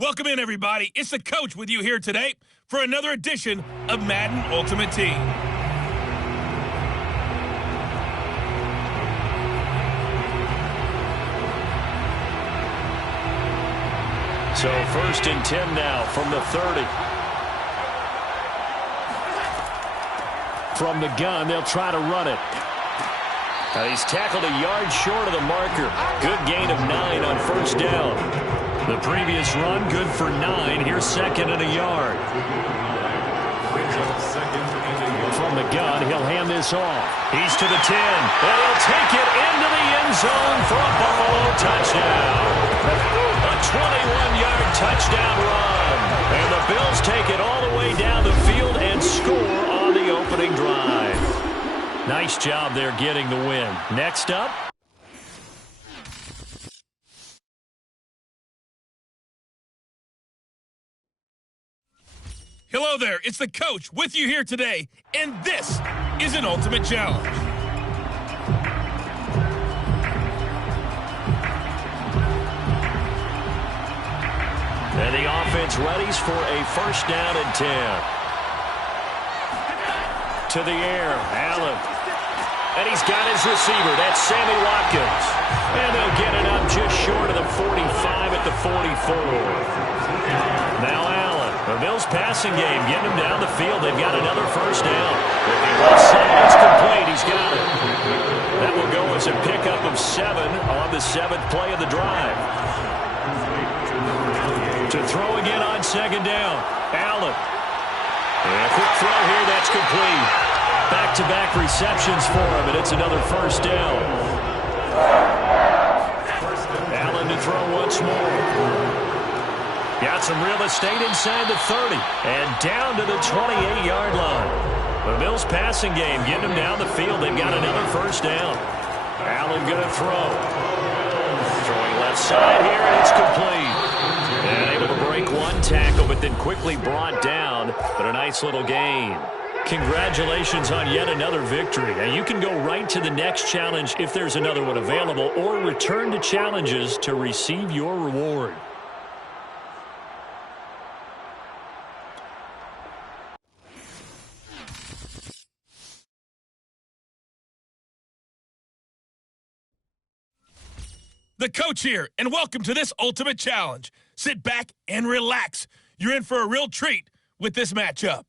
Welcome in, everybody. It's the coach with you here today for another edition of Madden Ultimate Team. So 1st and 10 now from the 30. From the gun, they'll try to run it. He's tackled a yard short of the marker. Good gain of 9 on 1st down. The previous run, good for 9. Here's 2nd and a yard. From the gun, he'll hand this off. He's to the 10, and he'll take it into the end zone for a Buffalo touchdown. A 21-yard touchdown run. And the Bills take it all the way down the field and score on the opening drive. Nice job there getting the win. Next up. Hello there, it's the coach with you here today, and this is an Ultimate Challenge. And the offense readies for a 1st down and 10. To the air, Allen. And he's got his receiver. That's Sammy Watkins. And they'll get it up just short of the 45 at the 44. Now Allen. The Bills passing game, getting him down the field. They've got another 1st down. Looking left side, it's complete. He's got it. That will go as a pickup of 7 on the 7th play of the drive. To throw again on 2nd down. Allen. And a quick throw here, that's complete. Back-to-back receptions for him, and it's another 1st down. Allen to throw once more. Got some real estate inside the 30 and down to the 28-yard line. The Bills passing game, getting them down the field. They've got another 1st down. Allen going to throw. Throwing left side here, and it's complete. And able to break one tackle, but then quickly brought down. But a nice little gain. Congratulations on yet another victory. Now you can go right to the next challenge if there's another one available, or return to challenges to receive your reward. The coach here, and welcome to this Ultimate Challenge. Sit back and relax. You're in for a real treat with this matchup.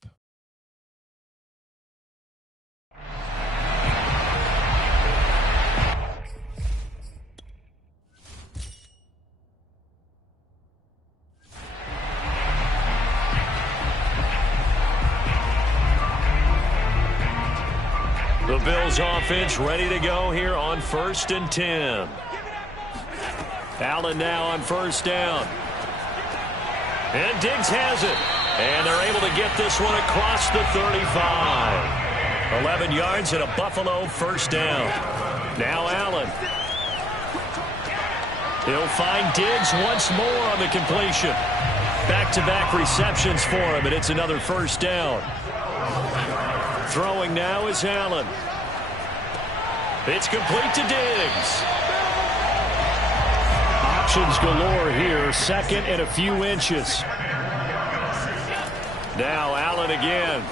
The Bills offense ready to go here on 1st and 10. Allen now on 1st down. And Diggs has it. And they're able to get this one across the 35. 11 yards and a Buffalo 1st down. Now Allen. He'll find Diggs once more on the completion. Back-to-back receptions for him, and it's another 1st down. Throwing now is Allen. It's complete to Diggs. Options galore here. 2nd and a few inches. Now Allen again.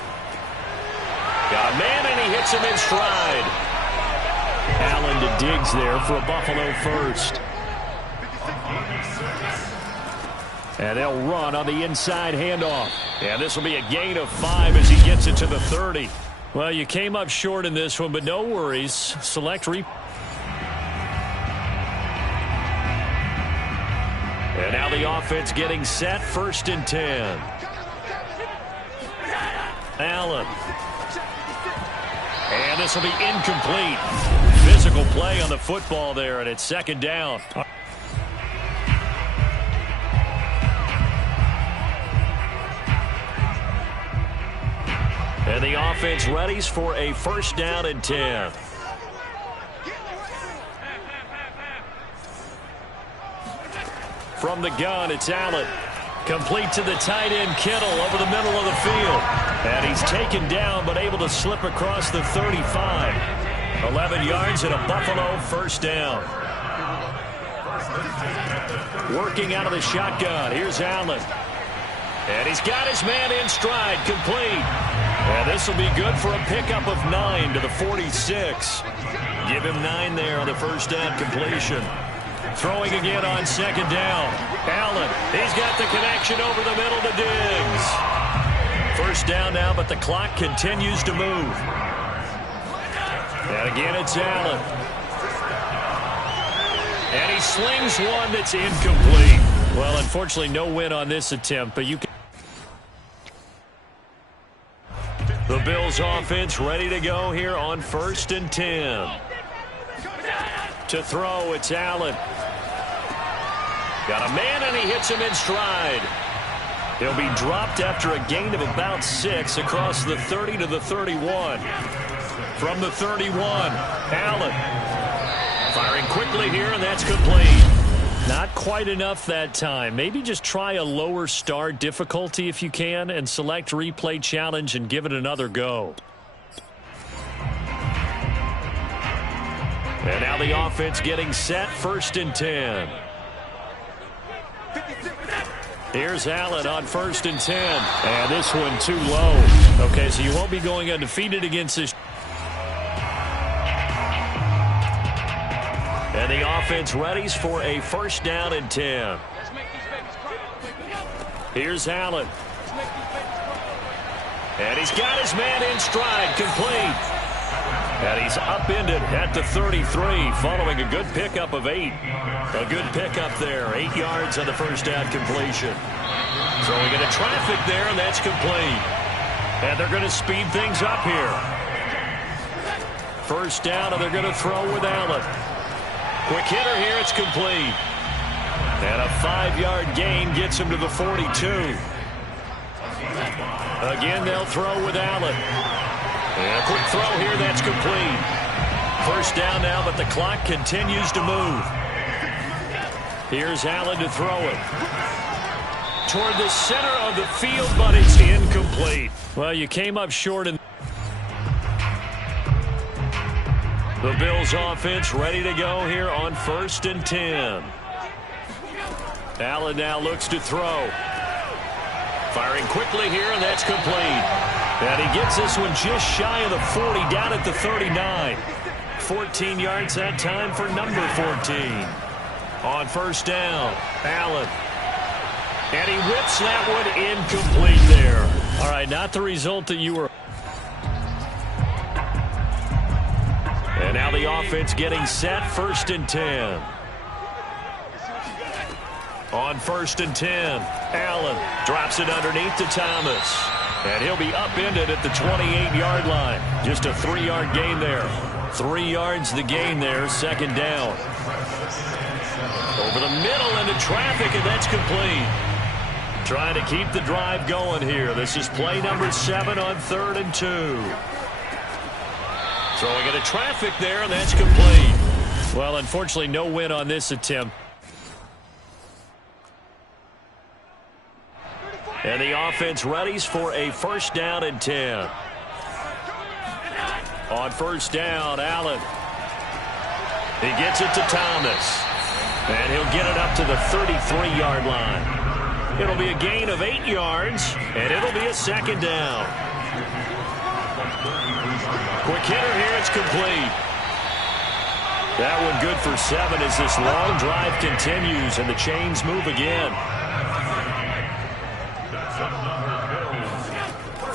Got a man, and he hits him in stride. Allen to Diggs there for a Buffalo 1st. And they'll run on the inside handoff. And this will be a gain of 5 as he gets it to the 30. Well, you came up short in this one, but no worries. Select replay. And now the offense getting set. 1st and 10. Allen. And this will be incomplete. Physical play on the football there, and it's 2nd down. And the offense readies for a 1st down and 10. From the gun, it's Allen. Complete to the tight end, Kittle, over the middle of the field. And he's taken down, but able to slip across the 35. 11 yards and a Buffalo 1st down. Working out of the shotgun. Here's Allen. And he's got his man in stride, complete. And this will be good for a pickup of 9 to the 46. Give him 9 there on the first down completion. Throwing again on second down. Allen, he's got the connection over the middle to Diggs. First down now, but the clock continues to move. And again, it's Allen. And he slings one that's incomplete. Well, unfortunately, no win on this attempt, but you can. The Bills offense ready to go here on 1st and 10. To throw, it's Allen. Got a man, and he hits him in stride. He'll be dropped after a gain of about 6 across the 30 to the 31. From the 31, Allen. Firing quickly here, and that's complete. Not quite enough that time. Maybe just try a lower start difficulty if you can and select replay challenge and give it another go. And now the offense getting set, 1st and 10. Here's Allen on 1st and 10. And this one too low. Okay, so you won't be going undefeated against this. And the offense readies for a 1st down and 10. Here's Allen. And he's got his man in stride, complete. And he's upended at the 33, following a good pickup of 8. A good pickup there, 8 yards on the first down completion. Throwing into traffic there, and that's complete. And they're going to speed things up here. First down, and they're going to throw with Allen. Quick hitter here, it's complete. And a 5-yard gain gets him to the 42. Again, they'll throw with Allen. And a quick throw here, that's complete. First down now, but the clock continues to move. Here's Allen to throw it. Toward the center of the field, but it's incomplete. Well, you came up short in. The Bills offense ready to go here on 1st and 10. Allen now looks to throw. Firing quickly here, and that's complete. And he gets this one just shy of the 40, down at the 39. 14 yards that time for number 14. On first down, Allen. And he whips that one incomplete there. All right, not the result that you were. And now the offense getting set, 1st and 10. On 1st and 10, Allen drops it underneath to Thomas. And he'll be upended at the 28-yard line. Just a 3-yard gain there. 3 yards the gain there, 2nd down. Over the middle into traffic, and that's complete. Trying to keep the drive going here. This is play number 7 on 3rd and 2. Throwing into traffic there, and that's complete. Well, unfortunately, no win on this attempt. And the offense readies for a 1st down and 10. On 1st down, Allen. He gets it to Thomas. And he'll get it up to the 33-yard line. It'll be a gain of 8 yards, and it'll be a 2nd down. Quick hitter here, it's complete. That one good for 7 as this long drive continues and the chains move again.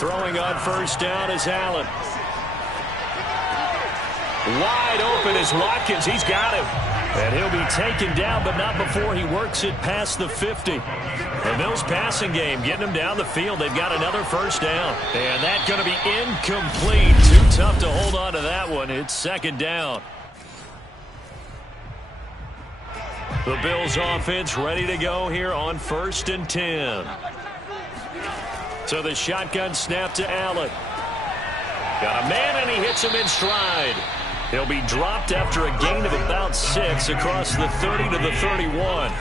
Throwing on 1st down is Allen. Wide open is Watkins. He's got him. And he'll be taken down, but not before he works it past the 50. The Bills passing game getting him down the field. They've got another 1st down. And that's going to be incomplete. Too tough to hold on to that one. It's 2nd down. The Bills offense ready to go here on 1st and 10. So the shotgun snap to Allen. Got a man, and he hits him in stride. He'll be dropped after a gain of about 6 across the 30 to the 31.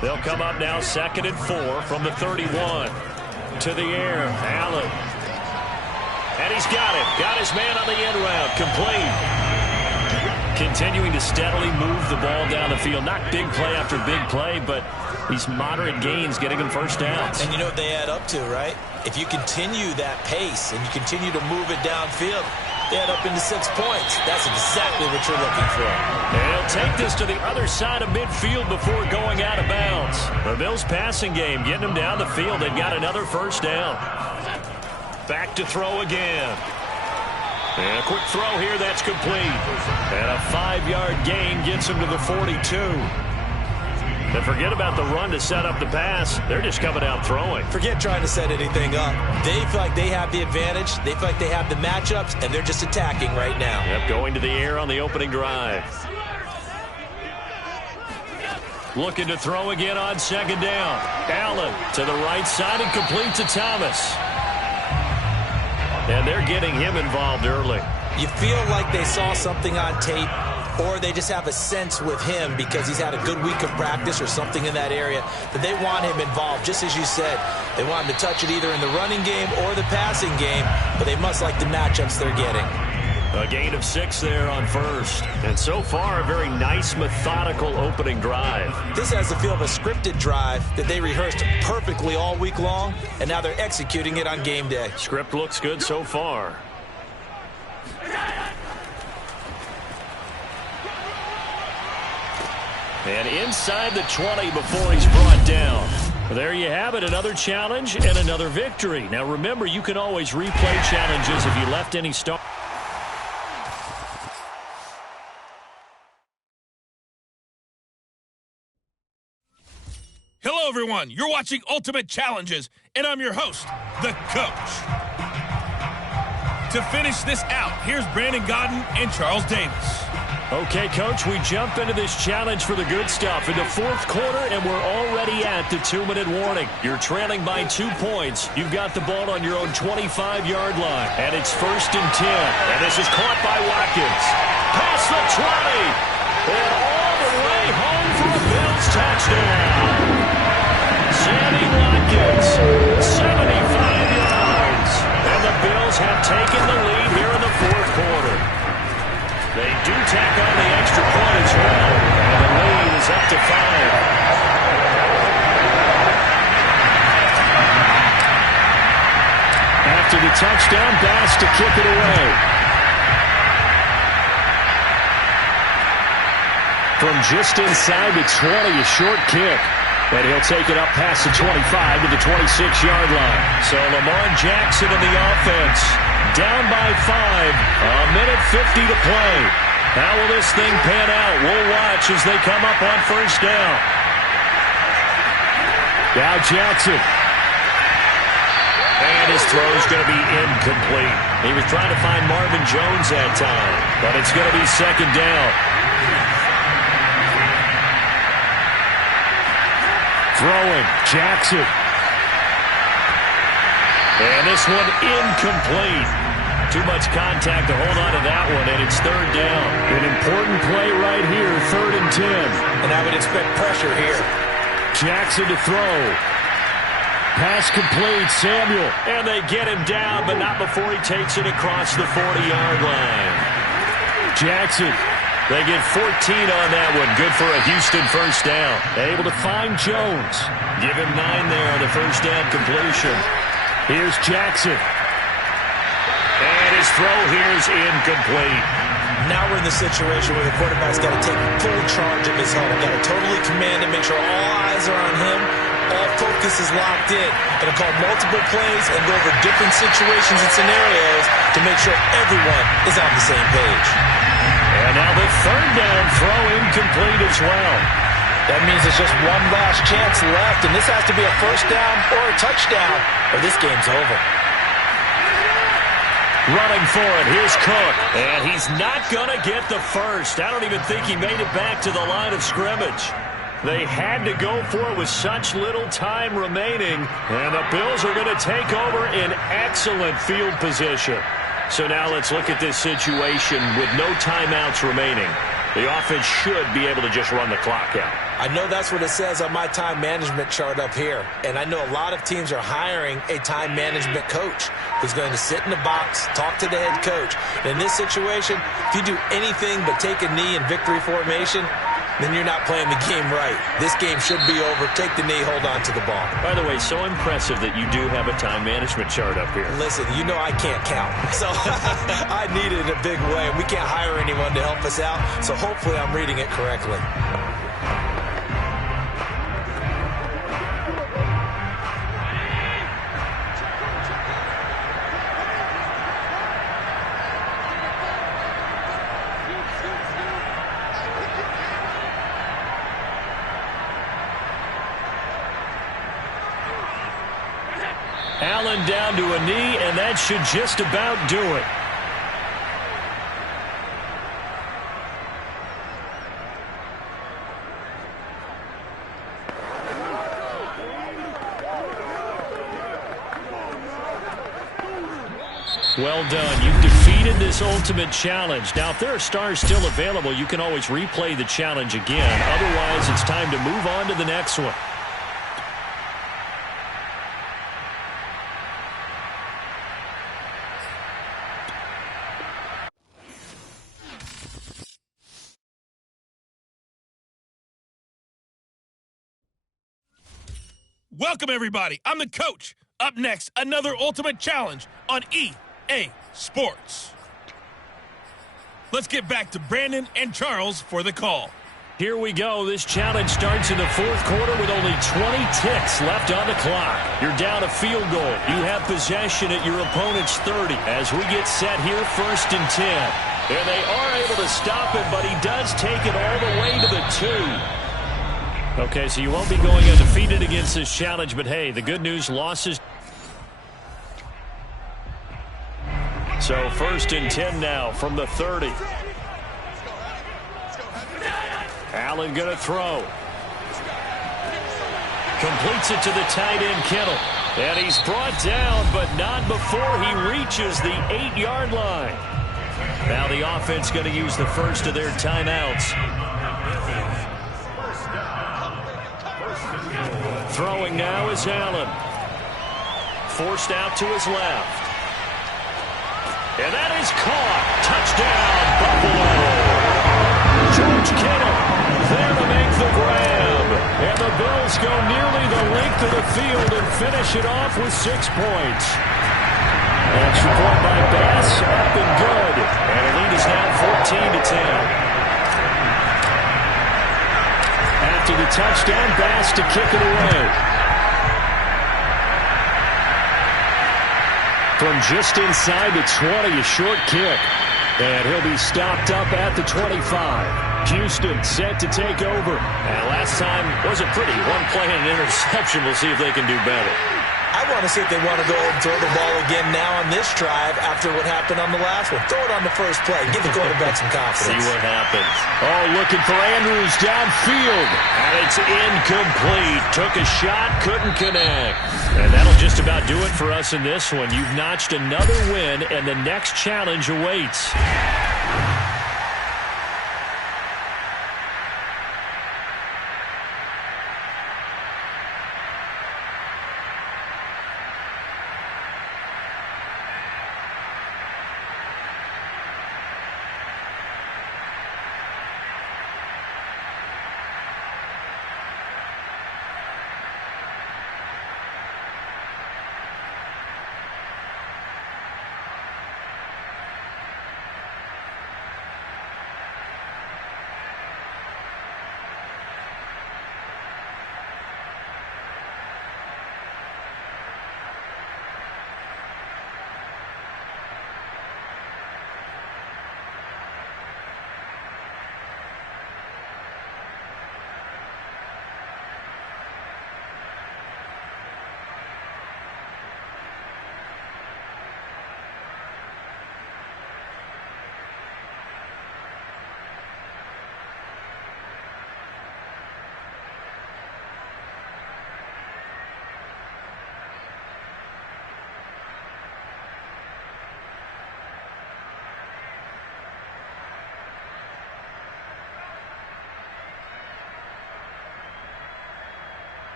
They'll come up now 2nd and 4 from the 31. To the air, Allen. And he's got it. Got his man on the end route. Complete. Continuing to steadily move the ball down the field. Not big play after big play, but these moderate gains getting them first downs. And you know what they add up to, right? If you continue that pace and you continue to move it downfield, they add up into 6 points. That's exactly what you're looking for. And he'll take this to the other side of midfield before going out of bounds. The Bills passing game getting them down the field. They've got another first down. Back to throw again. And a quick throw here, that's complete. And a 5-yard gain gets him to the 42. And forget about the run to set up the pass. They're just coming out throwing. Forget trying to set anything up. They feel like they have the advantage. They feel like they have the matchups, and they're just attacking right now. Yep, going to the air on the opening drive. Looking to throw again on second down. Allen to the right side and complete to Thomas. And they're getting him involved early. You feel like they saw something on tape, or they just have a sense with him because he's had a good week of practice or something in that area that they want him involved. Just as you said, they want him to touch it either in the running game or the passing game, but they must like the matchups they're getting. A gain of 6 there on first. And so far, a very nice, methodical opening drive. This has the feel of a scripted drive that they rehearsed perfectly all week long, and now they're executing it on game day. Script looks good so far. And inside the 20 before he's brought down. There you have it, another challenge and another victory. Now remember, you can always replay challenges if you left any start. Hello, everyone. You're watching Ultimate Challenges, and I'm your host, The Coach. To finish this out, here's Brandon Godden and Charles Davis. Okay, Coach, we jump into this challenge for the good stuff in the fourth quarter, and we're already at the 2-minute warning. You're trailing by 2 points. You've got the ball on your own 25-yard line, and it's 1st and 10. And this is caught by Watkins. Past the 20, and all the way home for a Bills touchdown. Sammy Watkins, 75 yards. And the Bills have taken the lead here in the fourth quarter. They do tack on the extra point as well. And the lead is up to 5. After the touchdown, Bass to kick it away. From just inside the 20, a short kick. And he'll take it up past the 25 to the 26-yard line. So Lamar Jackson in the offense. Down by 5. A minute 50 to play. How will this thing pan out? We'll watch as they come up on first down. Now Jackson. And his throw's going to be incomplete. He was trying to find Marvin Jones that time. But it's going to be second down. Throwing, Jackson. And this one incomplete. Too much contact to hold on to that one, and it's third down. An important play right here, 3rd and 10. And I would expect pressure here. Jackson to throw. Pass complete, Samuel. And they get him down, but not before he takes it across the 40-yard line. Jackson. They get 14 on that one. Good for a Houston first down. Able to find Jones. Give him 9 there on the first down completion. Here's Jackson. And his throw here is incomplete. Now we're in the situation where the quarterback's got to take full charge of his huddle. Got to totally command it, make sure all eyes are on him. All focus is locked in. Going to call multiple plays and go over different situations and scenarios to make sure everyone is on the same page. And now the third down throw incomplete as well. That means there's just one last chance left, and this has to be a first down or a touchdown, or this game's over. Running for it, here's Cook. And he's not going to get the first. I don't even think he made it back to the line of scrimmage. They had to go for it with such little time remaining, and the Bills are going to take over in excellent field position. So now let's look at this situation with no timeouts remaining. The offense should be able to just run the clock out. I know that's what it says on my time management chart up here. And I know a lot of teams are hiring a time management coach. is going to sit in the box, talk to the head coach. In this situation, if you do anything but take a knee in victory formation, then you're not playing the game right. This game should be over. Take the knee, hold on to the ball. By the way, so impressive that you do have a time management chart up here. Listen, you know I can't count. So I need it in a big way. We can't hire anyone to help us out, so hopefully I'm reading it correctly. Allen down to a knee, and that should just about do it. Well done. You've defeated this ultimate challenge. Now, if there are stars still available, you can always replay the challenge again. Otherwise, it's time to move on to the next one. Welcome, everybody. I'm the coach. Up next, another ultimate challenge on EA Sports. Let's get back to Brandon and Charles for the call. Here we go. This challenge starts in the fourth quarter with only 20 ticks left on the clock. You're down a field goal. You have possession at your opponent's 30. As we get set here, 1st and 10. And they are able to stop him, but he does take it all the way to the 2. Okay, so you won't be going undefeated against this challenge, but hey, the good news, losses. So 1st and 10 now from the 30. Allen going to throw. Completes it to the tight end, Kittle. And he's brought down, but not before he reaches the 8-yard line. Now the offense going to use the first of their timeouts. Throwing now is Allen. Forced out to his left. And that is caught. Touchdown, Buffalo. George Kittle there to make the grab. And the Bills go nearly the length of the field and finish it off with 6 points. Extra point by Bass, up and good. And the lead is now 14-10. After the touchdown, Bass to kick it away. From just inside the 20, a short kick. And he'll be stopped up at the 25. Houston set to take over. And last time was a pretty one play and an interception. We'll see if they can do better. I want to see if they want to go and throw the ball again now on this drive after what happened on the last one. Throw it on the first play. Give the quarterback some confidence. See what happens. Oh, looking for Andrews downfield. And it's incomplete. Took a shot, couldn't connect. And that'll just about do it for us in this one. You've notched another win, and the next challenge awaits.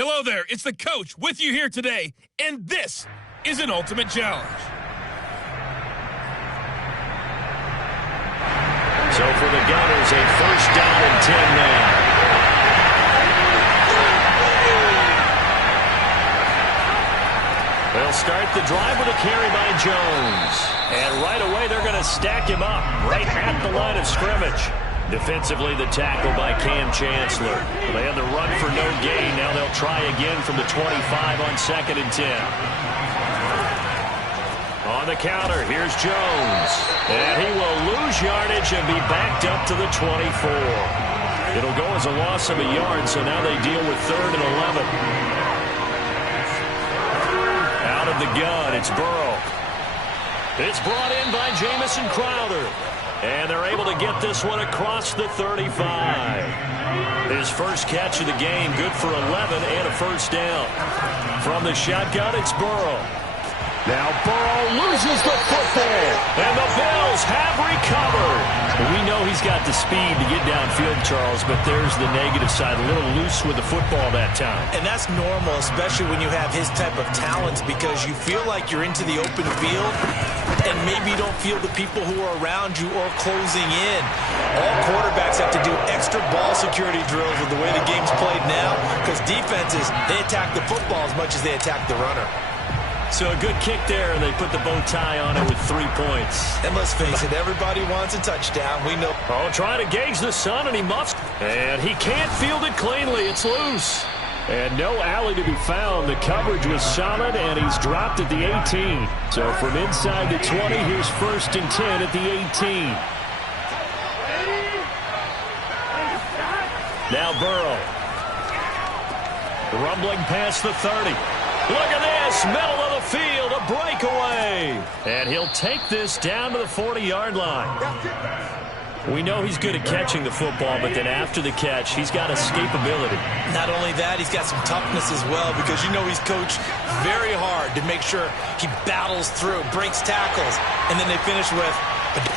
Hello there, it's the coach with you here today, and this is an ultimate challenge. So for the Gunners, a first down and 10 now. They'll start the drive with a carry by Jones. And right away, they're going to stack him up right at the line of scrimmage. Defensively, the tackle by Cam Chancellor. They had the run for no gain. Now they'll try again from the 25 on 2nd and 10. On the counter, here's Jones. And he will lose yardage and be backed up to the 24. It'll go as a loss of a yard, so now they deal with 3rd and 11. Out of the gun, it's Burrow. It's brought in by Jamison Crowder. And they're able to get this one across the 35. His first catch of the game, good for 11 and a first down. From the shotgun, it's Burrow. Now Burrow loses the football. And the Bills have recovered. We know he's got the speed to get downfield, Charles, but there's the negative side. A little loose with the football that time. And that's normal, especially when you have his type of talents, because you feel like you're into the open field and maybe you don't feel the people who are around you or closing in. All quarterbacks have to do extra ball security drills with the way the game's played now, because defenses, they attack the football as much as they attack the runner. So a good kick there, and they put the bow tie on it with 3 points. And let's face it, everybody wants a touchdown. We know. Oh, trying to gauge the sun, and he muffs. And he can't field it cleanly. It's loose. And no alley to be found. The coverage was solid, and he's dropped at the 18. So from inside the 20, here's 1st and 10 at the 18. Now Burrow. Rumbling past the 30. Look at this, middle of the field, a breakaway. And he'll take this down to the 40-yard line. We know he's good at catching the football, but then after the catch, he's got escapability. Not only that, he's got some toughness as well, because you know he's coached very hard to make sure he battles through, breaks tackles, and then they finish with...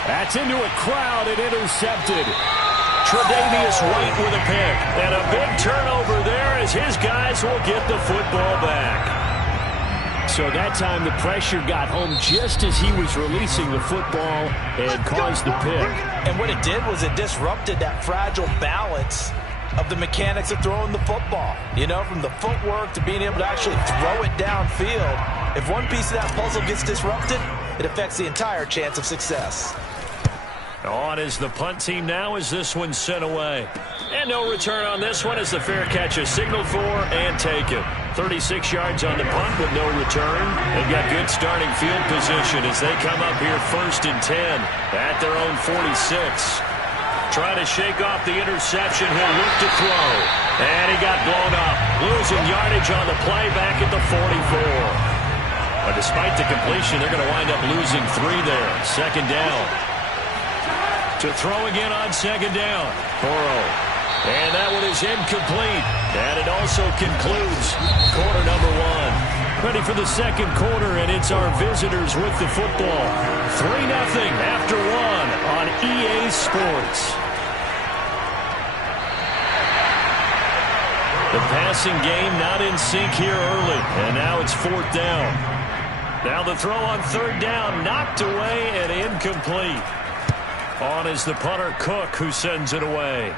That's into a crowd and intercepted. Tre'Davious White with a pick. And a big turnover there as his guys will get the football back. So that time the pressure got home just as he was releasing the football and caused the pick. And what it did was it disrupted that fragile balance of the mechanics of throwing the football. You know, from the footwork to being able to actually throw it downfield. If one piece of that puzzle gets disrupted, it affects the entire chance of success. On is the punt team now as this one's sent away. And no return on this one as the fair catch is signaled for and taken. 36 yards on the punt with no return. They've got good starting field position as they come up here 1st and 10 at their own 46. Trying to shake off the interception. He'll look to throw. And he got blown up. Losing yardage on the play back at the 44. But despite the completion, they're going to wind up losing 3 there. 2nd down. To throw again on 2nd down. Burrow. And that one is incomplete. And it also concludes quarter number 1. Ready for the 2nd quarter, and it's our visitors with the football. 3-0 after 1 on EA Sports. The passing game not in sync here early. And now it's 4th down. Now the throw on 3rd down, knocked away and incomplete. On is the punter, Cook, who sends it away.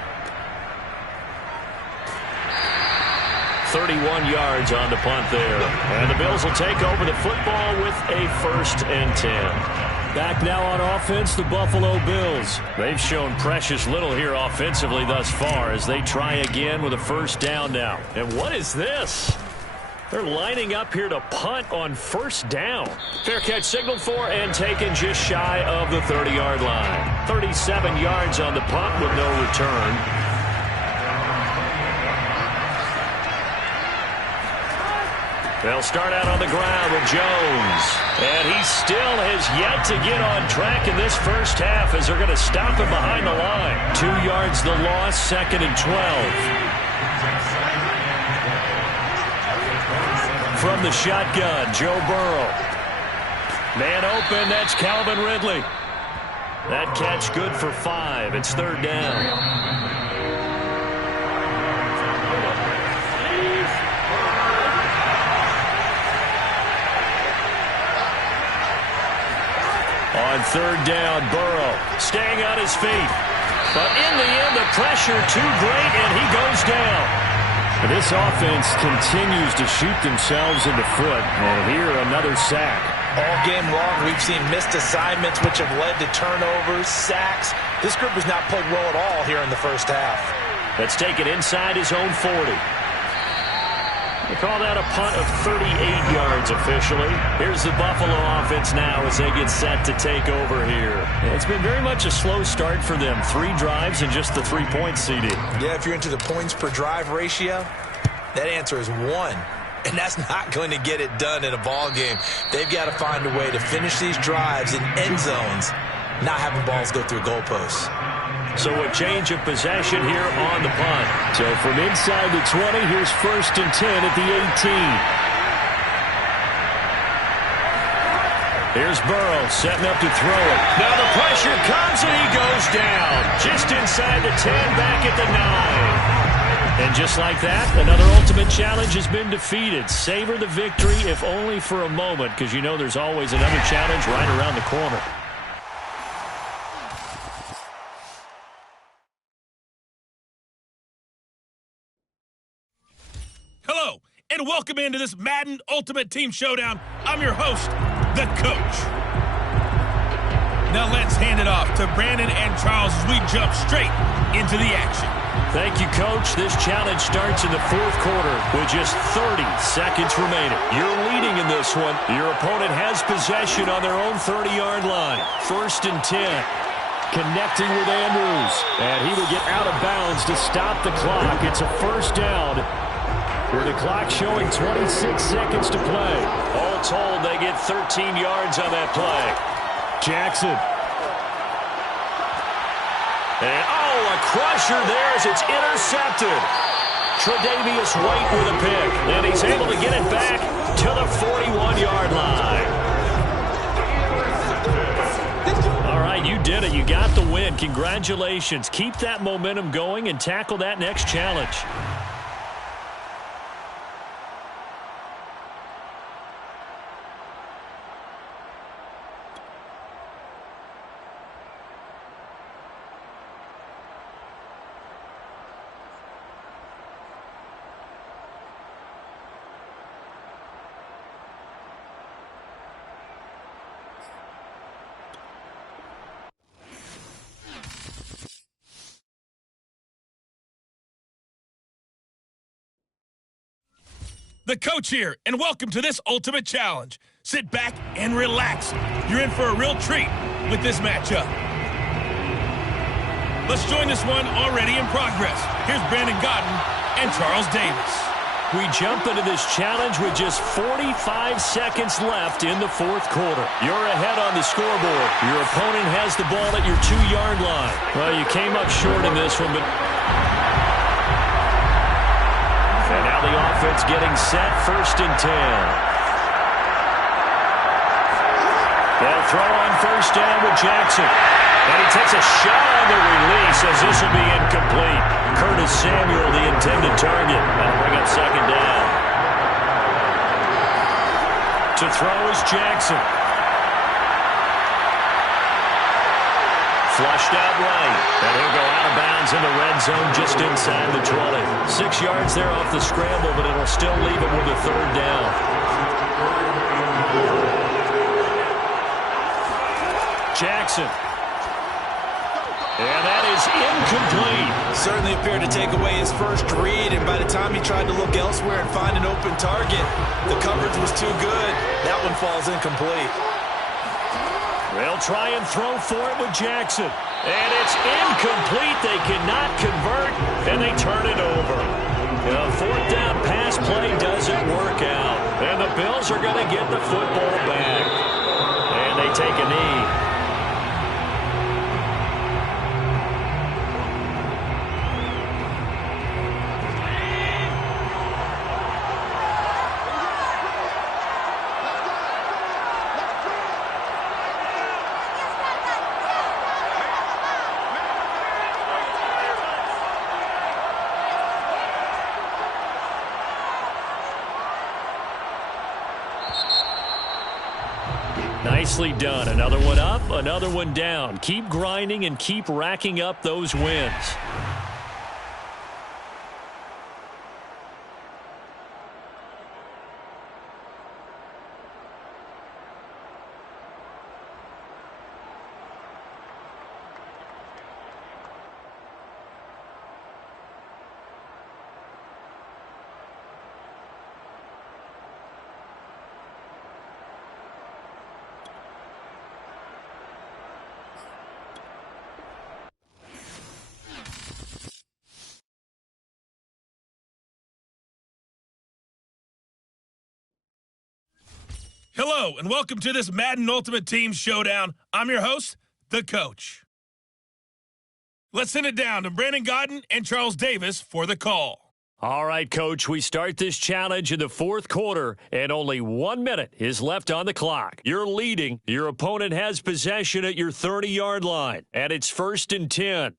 31 yards on the punt there. And the Bills will take over the football with a 1st and 10. Back now on offense, the Buffalo Bills. They've shown precious little here offensively thus far as they try again with a 1st down now. And what is this? They're lining up here to punt on 1st down. Fair catch signaled for and taken just shy of the 30-yard line. 37 yards on the punt with no return. They'll start out on the ground with Jones. And he still has yet to get on track in this first half as they're going to stop him behind the line. 2 yards the loss, 2nd and 12. From the shotgun, Joe Burrow. Man open, that's Calvin Ridley. That catch good for 5. It's 3rd down. On third down, Burrow staying on his feet. But in the end, the pressure too great, and he goes down. This offense continues to shoot themselves in the foot. And here, another sack. All game long, we've seen missed assignments, which have led to turnovers, sacks. This group has not played well at all here in the first half. Let's take it inside his own 40. They call that a punt of 38 yards officially. Here's the Buffalo offense now as they get set to take over here. It's been very much a slow start for them. 3 drives and just the 3-point CD. Yeah, if you're into the points per drive ratio, that answer is 1. And that's not going to get it done in a ball game. They've got to find a way to finish these drives in end zones, not having balls go through goalposts. So a change of possession here on the punt. So from inside the 20, here's 1st and 10 at the 18. Here's Burrow setting up to throw it. Now the pressure comes and he goes down. Just inside the 10, back at the 9. And just like that, another ultimate challenge has been defeated. Savor the victory, if only for a moment, because you know there's always another challenge right around the corner. Hello, and welcome into this Madden Ultimate Team Showdown. I'm your host, the Coach. Now let's hand it off to Brandon and Charles as we jump straight into the action. Thank you, Coach. This challenge starts in the 4th quarter with just 30 seconds remaining. You're leading in this one. Your opponent has possession on their own 30-yard line. 1st and 10. Connecting with Andrews. And he will get out of bounds to stop the clock. It's a 1st down. With the clock showing 26 seconds to play. All told, they get 13 yards on that play. Jackson. And, a crusher there as it's intercepted. Tre'Davious White with a pick. And he's able to get it back to the 41-yard line. All right, you did it. You got the win. Congratulations. Keep that momentum going and tackle that next challenge. The Coach here, and welcome to this Ultimate Challenge. Sit back and relax. You're in for a real treat with this matchup. Let's join this one already in progress. Here's Brandon Godden and Charles Davis. We jump into this challenge with just 45 seconds left in the 4th quarter. You're ahead on the scoreboard. Your opponent has the ball at your 2-yard line. Well, you came up short in this one, but... And now the offense getting set, 1st and 10. They'll throw on 1st down with Jackson. And he takes a shot on the release as this will be incomplete. Curtis Samuel, the intended target. That'll bring up 2nd down. To throw is Jackson. Flushed out right. And he'll go out of bounds in the red zone just inside the 20. 6 yards there off the scramble, but it'll still leave it with a 3rd down. Jackson. And that is incomplete. Certainly appeared to take away his first read, and by the time he tried to look elsewhere and find an open target, the coverage was too good. That one falls incomplete. They'll try and throw for it with Jackson. And it's incomplete. They cannot convert, and they turn it over. The 4th down pass play doesn't work out. And the Bills are going to get the football back. And they take a knee. Nicely done. Another one up, another one down. Keep grinding and keep racking up those wins. Hello, and welcome to this Madden Ultimate Team Showdown. I'm your host, the Coach. Let's send it down to Brandon Godden and Charles Davis for the call. All right, Coach, we start this challenge in the fourth quarter, and only 1 minute is left on the clock. You're leading. Your opponent has possession at your 30-yard line, and it's 1st and 10.